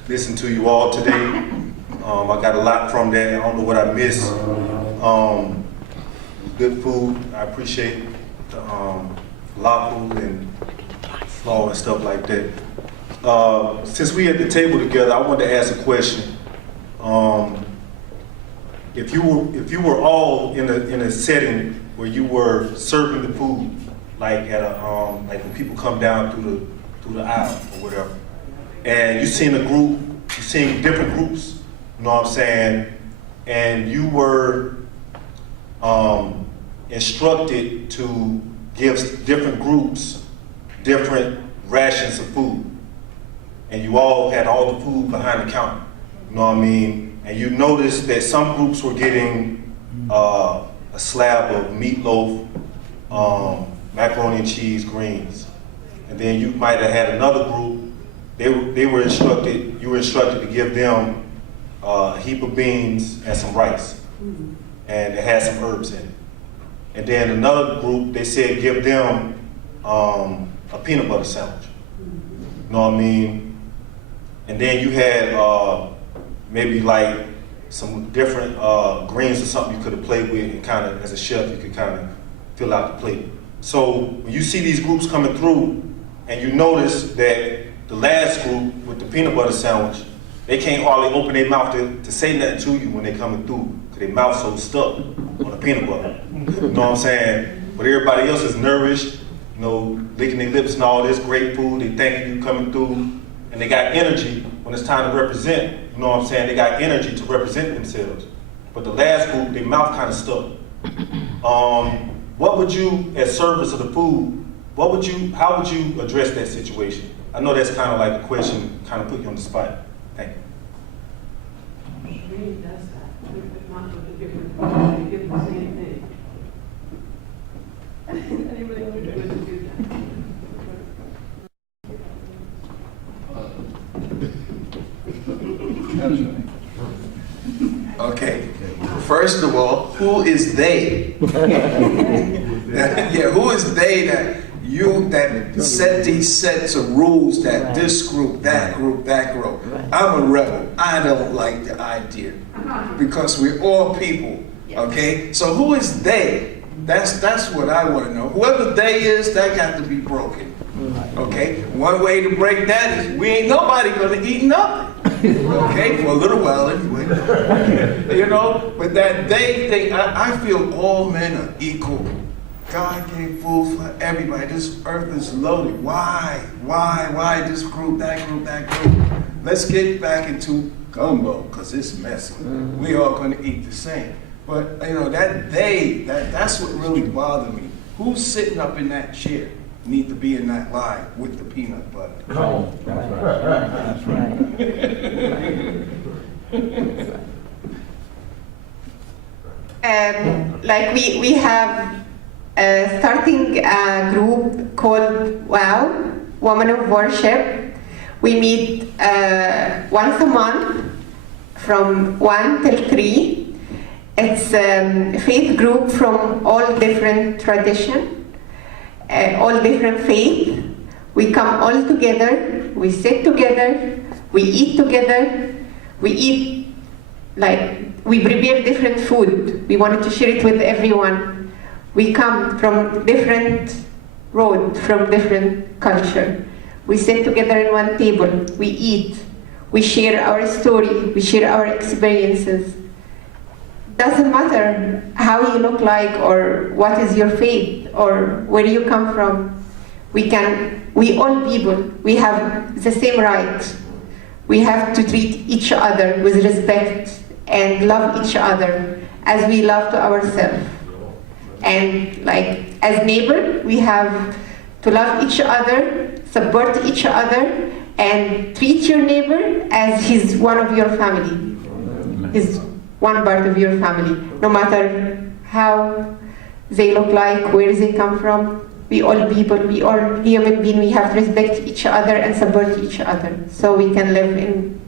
Listening to you all today. I got a lot from that. I don't know what I missed. Good food. I appreciate the local and flour and stuff like that. Since we at the table together, I wanted to ask a question. If you were all in a setting where you were serving the food, like at a like when people come down through the aisle or whatever, and you seen different groups, you know what I'm saying, and you were instructed to give different groups different rations of food, and you all had all the food behind the counter, you know what I mean, and you noticed that some groups were getting a slab of meatloaf, macaroni and cheese, greens, and then you might have had another group. You were instructed to give them a heap of beans and some rice, and it had some herbs in it. And then another group, they said give them a peanut butter sandwich. You know what I mean? And then you had maybe like some different greens or something you could have played with, and kind of, as a chef, you could kind of fill out the plate. So when you see these groups coming through, and you notice that the last group with the peanut butter sandwich, they can't hardly open their mouth to say nothing to you when they're coming through, because their mouth so stuck on the peanut butter. You know what I'm saying? But everybody else is nourished, you know, licking their lips and all this great food. They thanking you coming through, and they got energy when it's time to represent. You know what I'm saying? They got energy to represent themselves. But the last group, their mouth kind of stuck. What would you, as servers of the food, how would you address that situation? I know that's kind of like a question, kind of put you on the spot. Thank you. Shereen does that. They give the same thing. Anybody else would do that? Okay. First of all, who is they? Yeah, who is they that set these sets of rules that this group, that group, that group? I'm a rebel. I don't like the idea because we're all people. Okay, so who is they? That's what I want to know. Whoever they is, that got to be broken. Okay, one way to break that is we ain't nobody gonna eat nothing. Okay, for a little while anyway. You know, but that they thing, I feel all men are equal. God gave food for everybody. This earth is loaded. Why this group, that group, that group? Let's get back into gumbo, because it's messy. We all gonna eat the same. But you know, that's what really bothered me. Who's sitting up in that chair? Need to be in that line with the peanut butter. Oh, that's right. That's right. Like we have starting a group called WOW, Women of Worship. We meet once a month from 1 till 3. It's a faith group from all different traditions. All different faith. We come all together, we sit together, we eat together, we prepare different food. We wanted to share it with everyone. We come from different road, from different culture. We sit together in one table, we eat, we share our story, we share our experiences. Doesn't matter how you look like or what is your faith or where you come from. We all people, we have the same right. We have to treat each other with respect and love each other as we love to ourselves. And like as neighbor, we have to love each other, support each other, and treat your neighbor as he's one of your family. He's one part of your family, no matter how they look like, where they come from. We all people, we all human beings, we have to respect each other and support each other so we can live in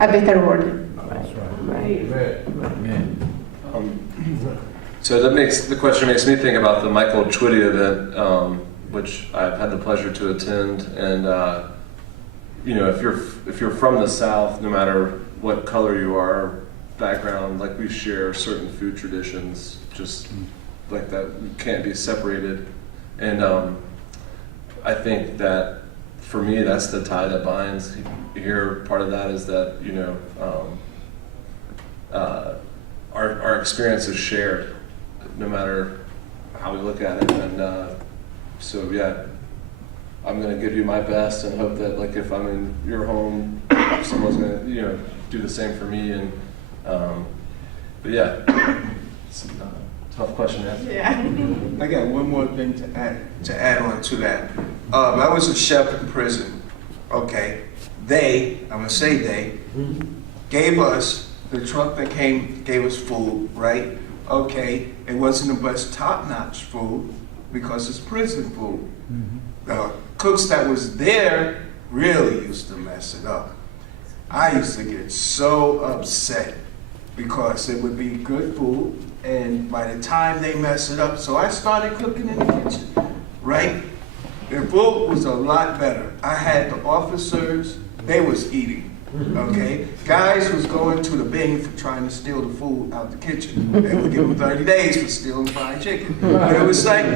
a better world. So the question makes me think about the Michael Twitty event, which I've had the pleasure to attend. And you know, if you're from the South, no matter what color you are, background, like we share certain food traditions, just like that can't be separated. And I think that for me, that's the tie that binds. Here, part of that is that, you know, our experience is shared, no matter how we look at it. And so, yeah, I'm gonna give you my best and hope that, like, if I'm in your home, someone's gonna, you know, do the same for me. And but yeah, it's a tough question to answer. Yeah. I got one more thing to add on to that. I was a chef in prison. Okay, I'm gonna say they gave us the truck that gave us food, right? Okay, it wasn't the best top-notch food because it's prison food. The cooks that was there really used to mess it up. I used to get so upset because it would be good food, and by the time they mess it up, so I started cooking in the kitchen, right? The food was a lot better. I had the officers, they was eating, okay? Guys was going to the bin for trying to steal the food out the kitchen. They would give them 30 days for stealing fried chicken. But it was like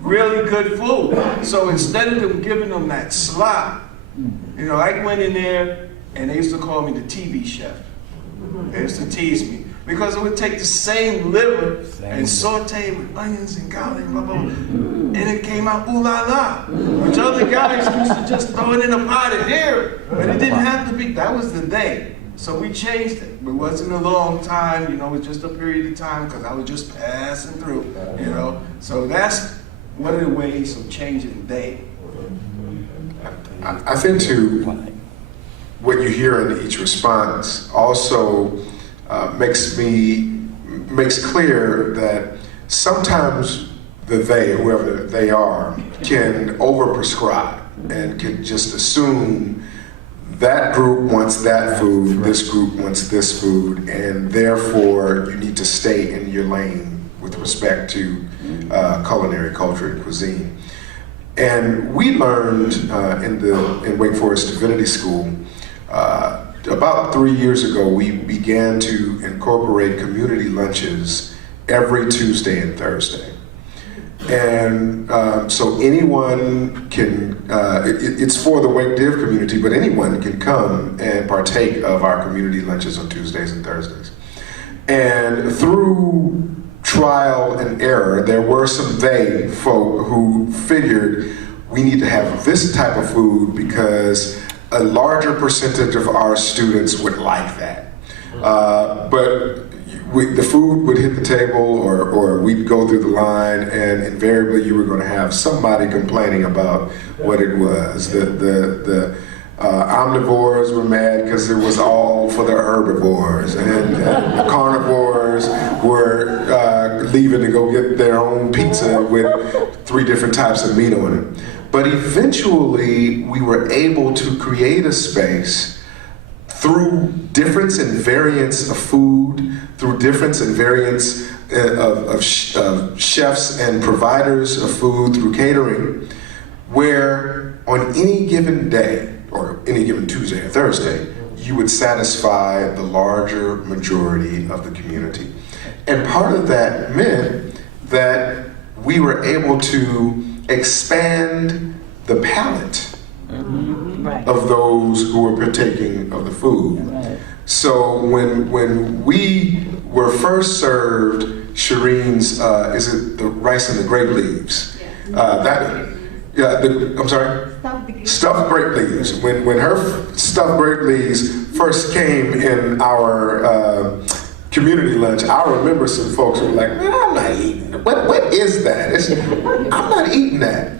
really good food. So instead of them giving them that slop, you know, I went in there and they used to call me the TV chef. They used to tease me because it would take the same liver and saute it with onions and garlic, blah, blah, blah, and it came out ooh la la. Which other guys used to just throw it in a pot and here, but it didn't have to be. That was the day. So we changed it. It wasn't a long time, you know, it was just a period of time because I was just passing through, you know. So that's one of the ways of changing the day. I think too, what you hear in each response also makes clear that sometimes they, whoever they are, can overprescribe and can just assume that group wants that food, this group wants this food, and therefore you need to stay in your lane with respect to culinary culture and cuisine. And we learned in Wake Forest Divinity School, about 3 years ago, we began to incorporate community lunches every Tuesday and Thursday. And so anyone can, it's for the Wake Div community, but anyone can come and partake of our community lunches on Tuesdays and Thursdays. And through trial and error, there were some they folk who figured we need to have this type of food because a larger percentage of our students would like that. But the food would hit the table or we'd go through the line and invariably you were going to have somebody complaining about what it was. The omnivores were mad because it was all for the herbivores, and the carnivores were leaving to go get their own pizza with 3 different types of meat on it. But eventually we were able to create a space through difference and variance of food, through difference and variance of chefs and providers of food through catering, where on any given day, or any given Tuesday or Thursday, you would satisfy the larger majority of the community. And part of that meant that we were able to expand the palate of those who were partaking of the food. So when we were first served Shereen's, is it the rice and the grape leaves? I'm sorry? Stuffed grape leaves. When her stuffed grape leaves first came in our community lunch, I remember some folks who were like, man, I'm not eating it. What is that? I'm not eating that.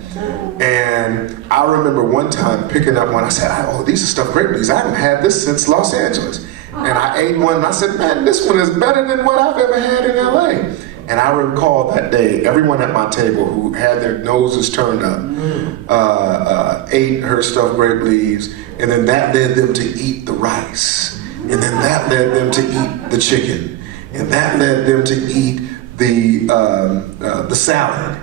And I remember one time picking up one, I said, oh, these are stuffed grape leaves. I haven't had this since Los Angeles. And I ate one and I said, man, this one is better than what I've ever had in LA. And I recall that day, everyone at my table who had their noses turned up ate her stuffed grape leaves, and then that led them to eat the rice. And then that led them to eat the chicken. And that led them to eat the salad.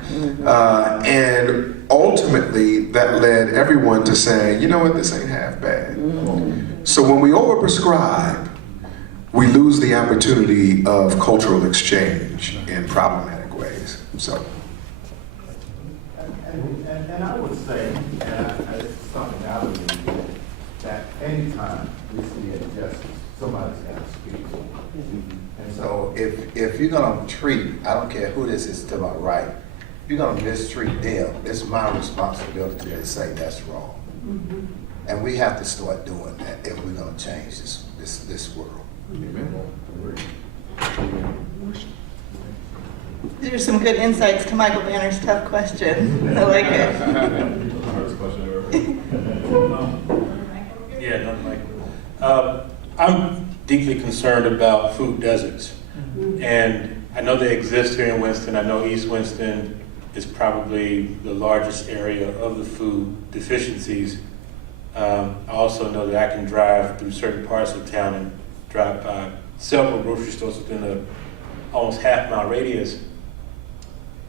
And ultimately, that led everyone to saying, you know what, this ain't half bad. So when we overprescribe, we lose the opportunity of cultural exchange in problematic ways. So. And I would say, and it's something I believe, that anytime we see injustice, somebody's got to speak. And so if you're going to treat, I don't care who this is to my right, if you're going to mistreat them, it's my responsibility to say that's wrong. And we have to start doing that if we're going to change this world. These are some good insights to Michael Banner's tough question. I like it. Yeah, nothing like I'm deeply concerned about food deserts. And I know they exist here in Winston. I know East Winston is probably the largest area of the food deficiencies. I also know that I can drive through certain parts of town and drive by several grocery stores within a almost half-mile radius.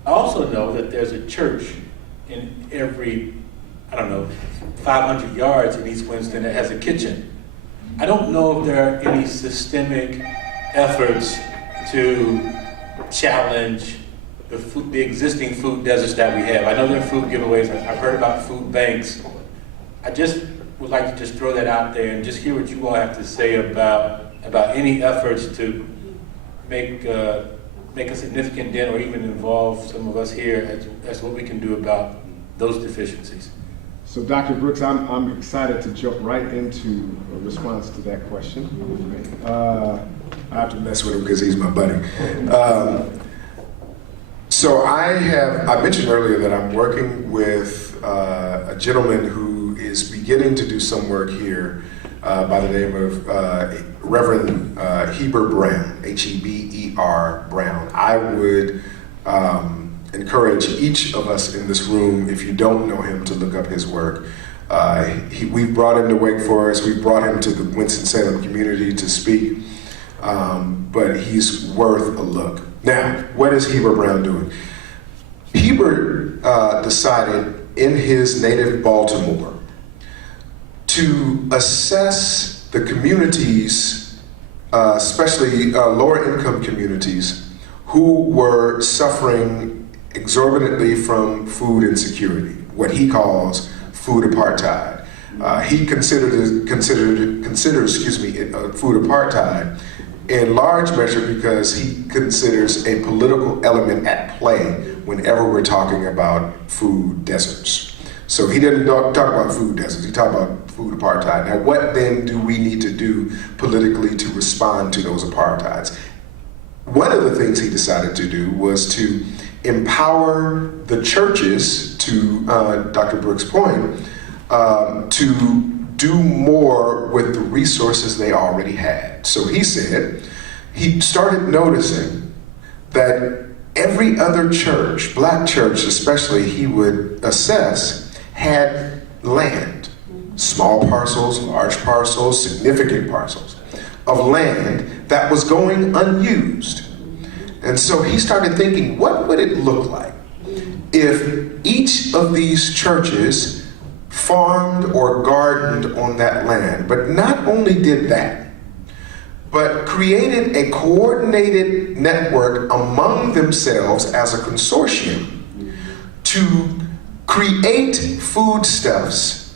I also know that there's a church in every, 500 yards in East Winston that has a kitchen. I don't know if there are any systemic efforts to challenge the existing food deserts that we have. I know there are food giveaways. I've heard about food banks. I just would like to just throw that out there and just hear what you all have to say about any efforts to make a significant dent or even involve some of us here as what we can do about those deficiencies. So Dr. Brooks, I'm excited to jump right into a response to that question. I have to mess with him because he's my buddy. So I mentioned earlier that I'm working with a gentleman who is beginning to do some work here by the name of Reverend Heber Brown, Heber Brown. I would encourage each of us in this room, if you don't know him, to look up his work. We've brought him to Wake Forest, we've brought him to the Winston-Salem community to speak, but he's worth a look. Now, what is Heber Brown doing? Heber decided in his native Baltimore to assess the communities, especially lower income communities, who were suffering exorbitantly from food insecurity, what he calls food apartheid. He considers food apartheid in large measure because he considers a political element at play whenever we're talking about food deserts. So he didn't talk about food deserts, he talked about food apartheid. Now, what then do we need to do politically to respond to those apartheids? One of the things he decided to do was to empower the churches, to Dr. Brooks' point, to do more with the resources they already had. So he said, he started noticing that every other church, black church especially, he would assess, had land, small parcels, large parcels, significant parcels of land that was going unused. And so he started thinking, what would it look like if each of these churches farmed or gardened on that land, but not only did that, but created a coordinated network among themselves as a consortium to create foodstuffs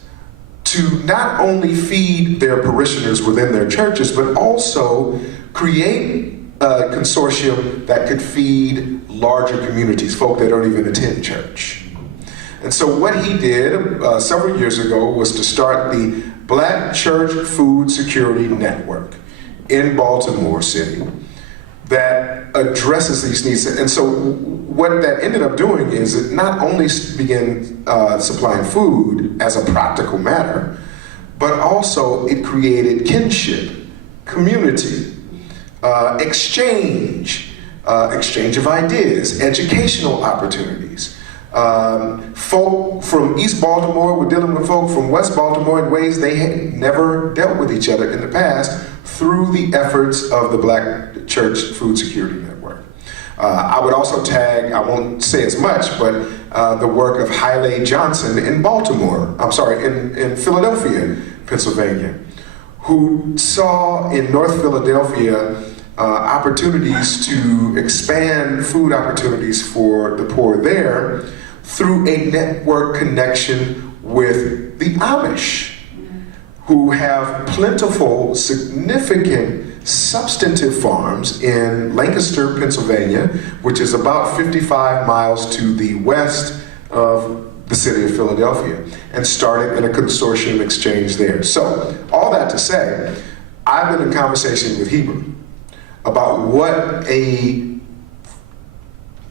to not only feed their parishioners within their churches, but also create a consortium that could feed larger communities, folk that don't even attend church. And so what he did several years ago was to start the Black Church Food Security Network in Baltimore City that addresses these needs. And so what that ended up doing is it not only began supplying food as a practical matter, but also it created kinship, community, exchange of ideas, educational opportunities. Folk from East Baltimore were dealing with folk from West Baltimore in ways they had never dealt with each other in the past through the efforts of the Black Church Food Security Network. I would also tag, I won't say as much, but the work of Haile Johnson in in Philadelphia, Pennsylvania, who saw in North Philadelphia opportunities to expand food opportunities for the poor there through a network connection with the Amish, who have plentiful, significant, substantive farms in Lancaster, Pennsylvania, which is about 55 miles to the west of the city of Philadelphia, and started in a consortium exchange there. So, all that to say, I've been in conversation with Hebrew about what a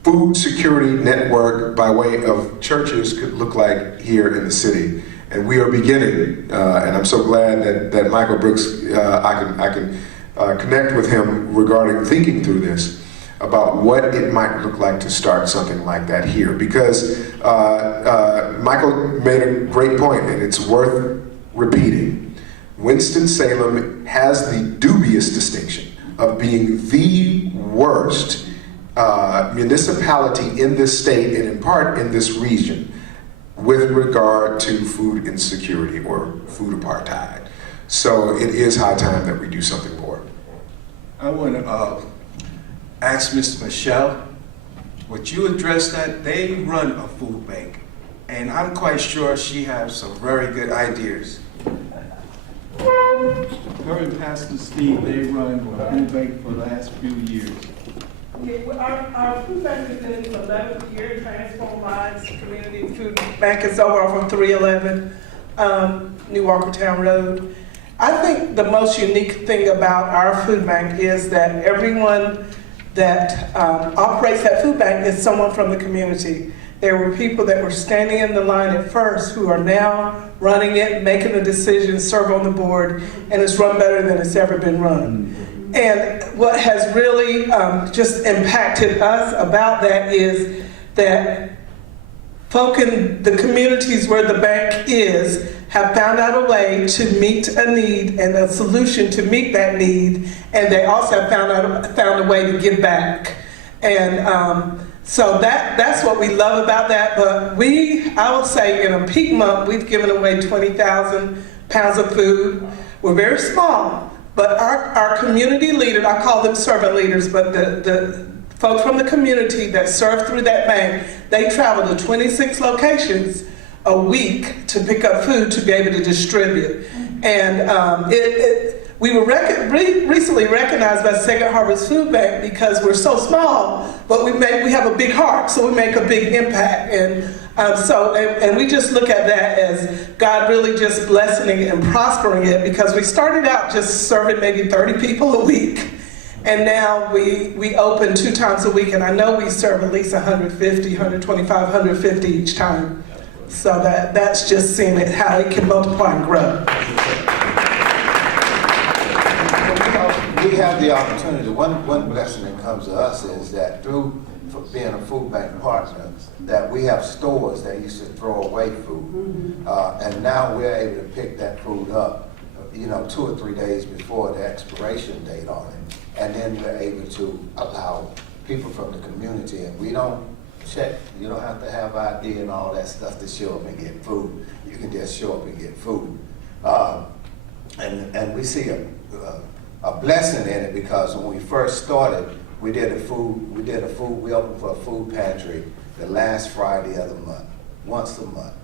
food security network by way of churches could look like here in the city. And we are beginning, and I'm so glad that Michael Brooks, I can connect with him regarding thinking through this, about what it might look like to start something like that here. Because Michael made a great point, and it's worth repeating. Winston-Salem has the dubious distinction of being the worst municipality in this state, and in part in this region, with regard to food insecurity or food apartheid. So it is high time that we do something more. I want to ask Mr. Michelle, would you address that? They run a food bank, and I'm quite sure she has some very good ideas. Her and Pastor Steve, they run a food bank for the last few years. Yeah, well, our food bank is in its 11th year. Transform Lives Community Food Bank is over off of 311 New Walkertown Road. I think the most unique thing about our food bank is that everyone that operates that food bank is someone from the community. There were people that were standing in the line at first who are now running it, making the decisions, serve on the board, and it's run better than it's ever been run. And what has really just impacted us about that is that folk in the communities where the bank is have found out a way to meet a need and a solution to meet that need, and they also have found a way to give back. And so that's what we love about that. But I would say in a peak month, we've given away 20,000 pounds of food. We're very small, but our community leaders, I call them servant leaders, but the folks from the community that serve through that bank, they travel to 26 locations a week to pick up food to be able to distribute. And we were recently recognized by Second Harvest Food Bank because we're so small, but we have a big heart, so we make a big impact. And we just look at that as God really just blessing it and prospering it, because we started out just serving maybe 30 people a week. And now we open 2 times a week, and I know we serve at least 150, 125, 150 each time. So that's just seeing it, how it can multiply and grow. We have the opportunity. One blessing that comes to us is that through being a food bank partner, that we have stores that used to throw away food, and now we're able to pick that food up, 2 or 3 days before the expiration date on it, and then we're able to allow people from the community, and we don't check. You don't have to have ID and all that stuff to show up and get food. You can just show up and get food, and we see a blessing in it, because when we first started, we opened for a food pantry the last Friday of the month, once a month.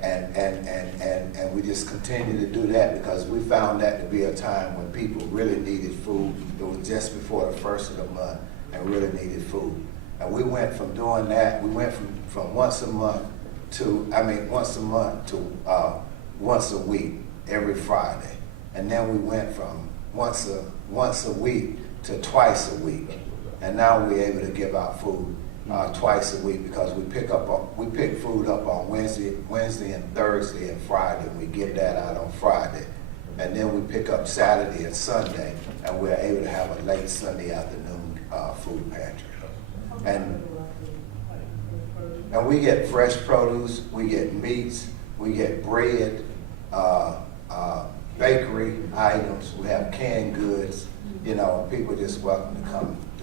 And we just continue to do that because we found that to be a time when people really needed food. It was just before the first of the month and really needed food. And we went from doing that, we went from once a month to once a week, every Friday. And then we went from once a week to twice a week. And now we're able to give out food twice a week because we pick food up on Wednesday and Thursday and Friday. We give that out on Friday. And then we pick up Saturday and Sunday, and we're able to have a late Sunday afternoon food pantry. And we get fresh produce, we get meats, we get bread, bakery items, we have canned goods. You know, people are just welcome to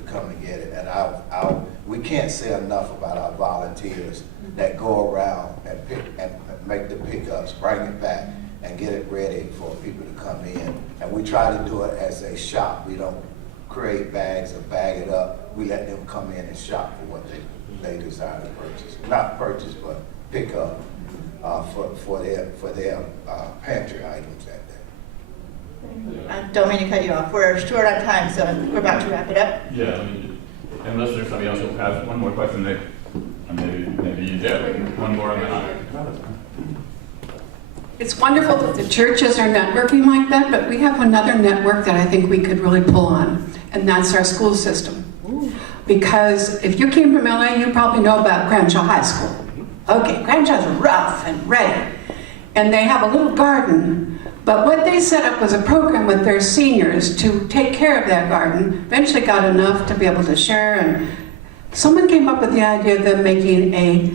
come and get it. And we can't say enough about our volunteers that go around and pick and make the pickups, bring it back, and get it ready for people to come in. And we try to do it as a shop. We don't create bags or bag it up. We let them come in and shop for what they desire to purchase. Not purchase, but pick up for their pantry items that day. I don't mean to cut you off. We're short on time, so we're about to wrap it up. Yeah, unless there's somebody else who has one more question, maybe you do. One more on the It's wonderful that the churches are networking like that, but we have another network that I think we could really pull on, and that's our school system. Because if you came from LA, you probably know about Crenshaw High School. Okay, Crenshaw's rough and ready, and they have a little garden, but what they set up was a program with their seniors to take care of that garden, eventually got enough to be able to share, and someone came up with the idea of them making a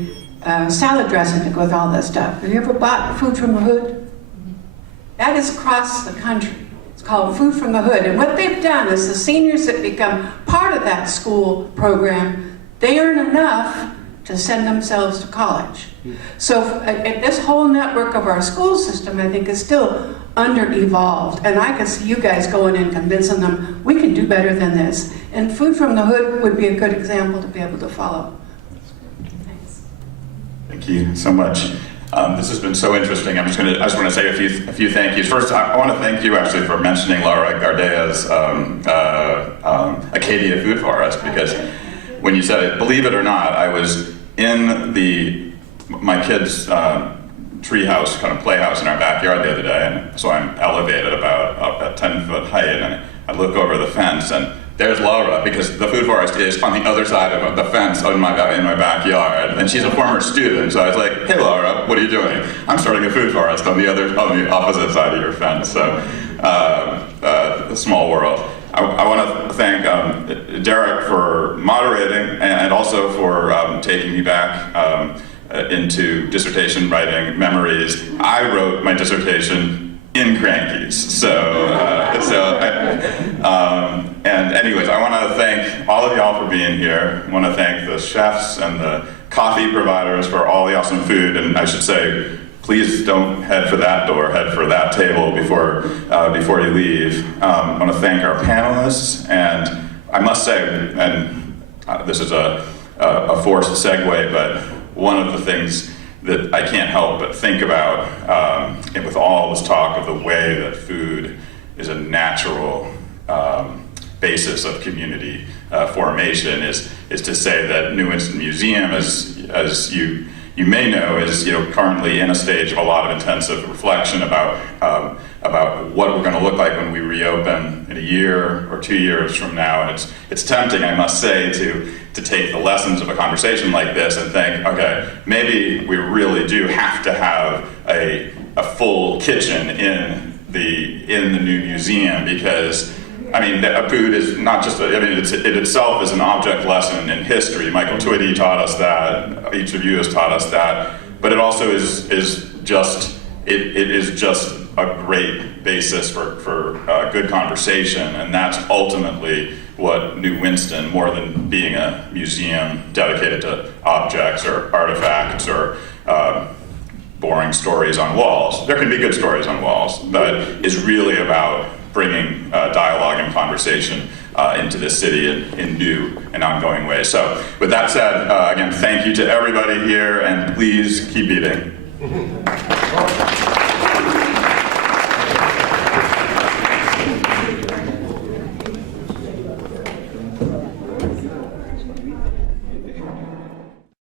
salad dressing to go with all this stuff. Have you ever bought Food from the Hood? That is across the country. It's called Food from the Hood. And what they've done is the seniors that become part of that school program, they earn enough to send themselves to college. So this whole network of our school system, I think, is still under-evolved. And I could see you guys going in convincing them, we can do better than this. And Food from the Hood would be a good example to be able to follow. Thank you so much. This has been so interesting. I just want to say a few thank yous. First, I want to thank you actually for mentioning Laura Gardea's Acadia Food Forest, because when you said it, believe it or not, I was in my kids' treehouse, kind of playhouse in our backyard the other day, and so I'm elevated about up at 10-foot height, and I look over the fence, and there's Laura, because the food forest is on the other side of the fence in my backyard, and she's a former student. So I was like, "Hey, Laura, what are you doing?" "I'm starting a food forest on the opposite side of your fence." So, a small world. I want to thank Derek for moderating and also for taking me back into dissertation writing memories. I wrote my dissertation in Krankies. And anyways, I want to thank all of y'all for being here. I want to thank the chefs and the coffee providers for all the awesome food. And I should say, please don't head for that door, head for that table before you leave. I want to thank our panelists. And I must say, and this is a forced segue, but one of the things that I can't help but think about with all this talk of the way that food is a natural basis of community formation is to say that New Winston Museum, as you may know, is currently in a stage of a lot of intensive reflection about what we're going to look like when we reopen in a year or 2 years from now. And it's tempting, I must say, to take the lessons of a conversation like this and think, okay, maybe we really do have to have a full kitchen in the new museum, because I mean, food is not just it itself is an object lesson in history. Michael Twitty taught us that. Each of you has taught us that. But it also is just a great basis for good conversation, and that's ultimately what New Winston, more than being a museum dedicated to objects or artifacts or boring stories on walls. There can be good stories on walls, but is really about bringing dialogue and conversation into this city in new and ongoing ways. So with that said, again, thank you to everybody here, and please keep eating.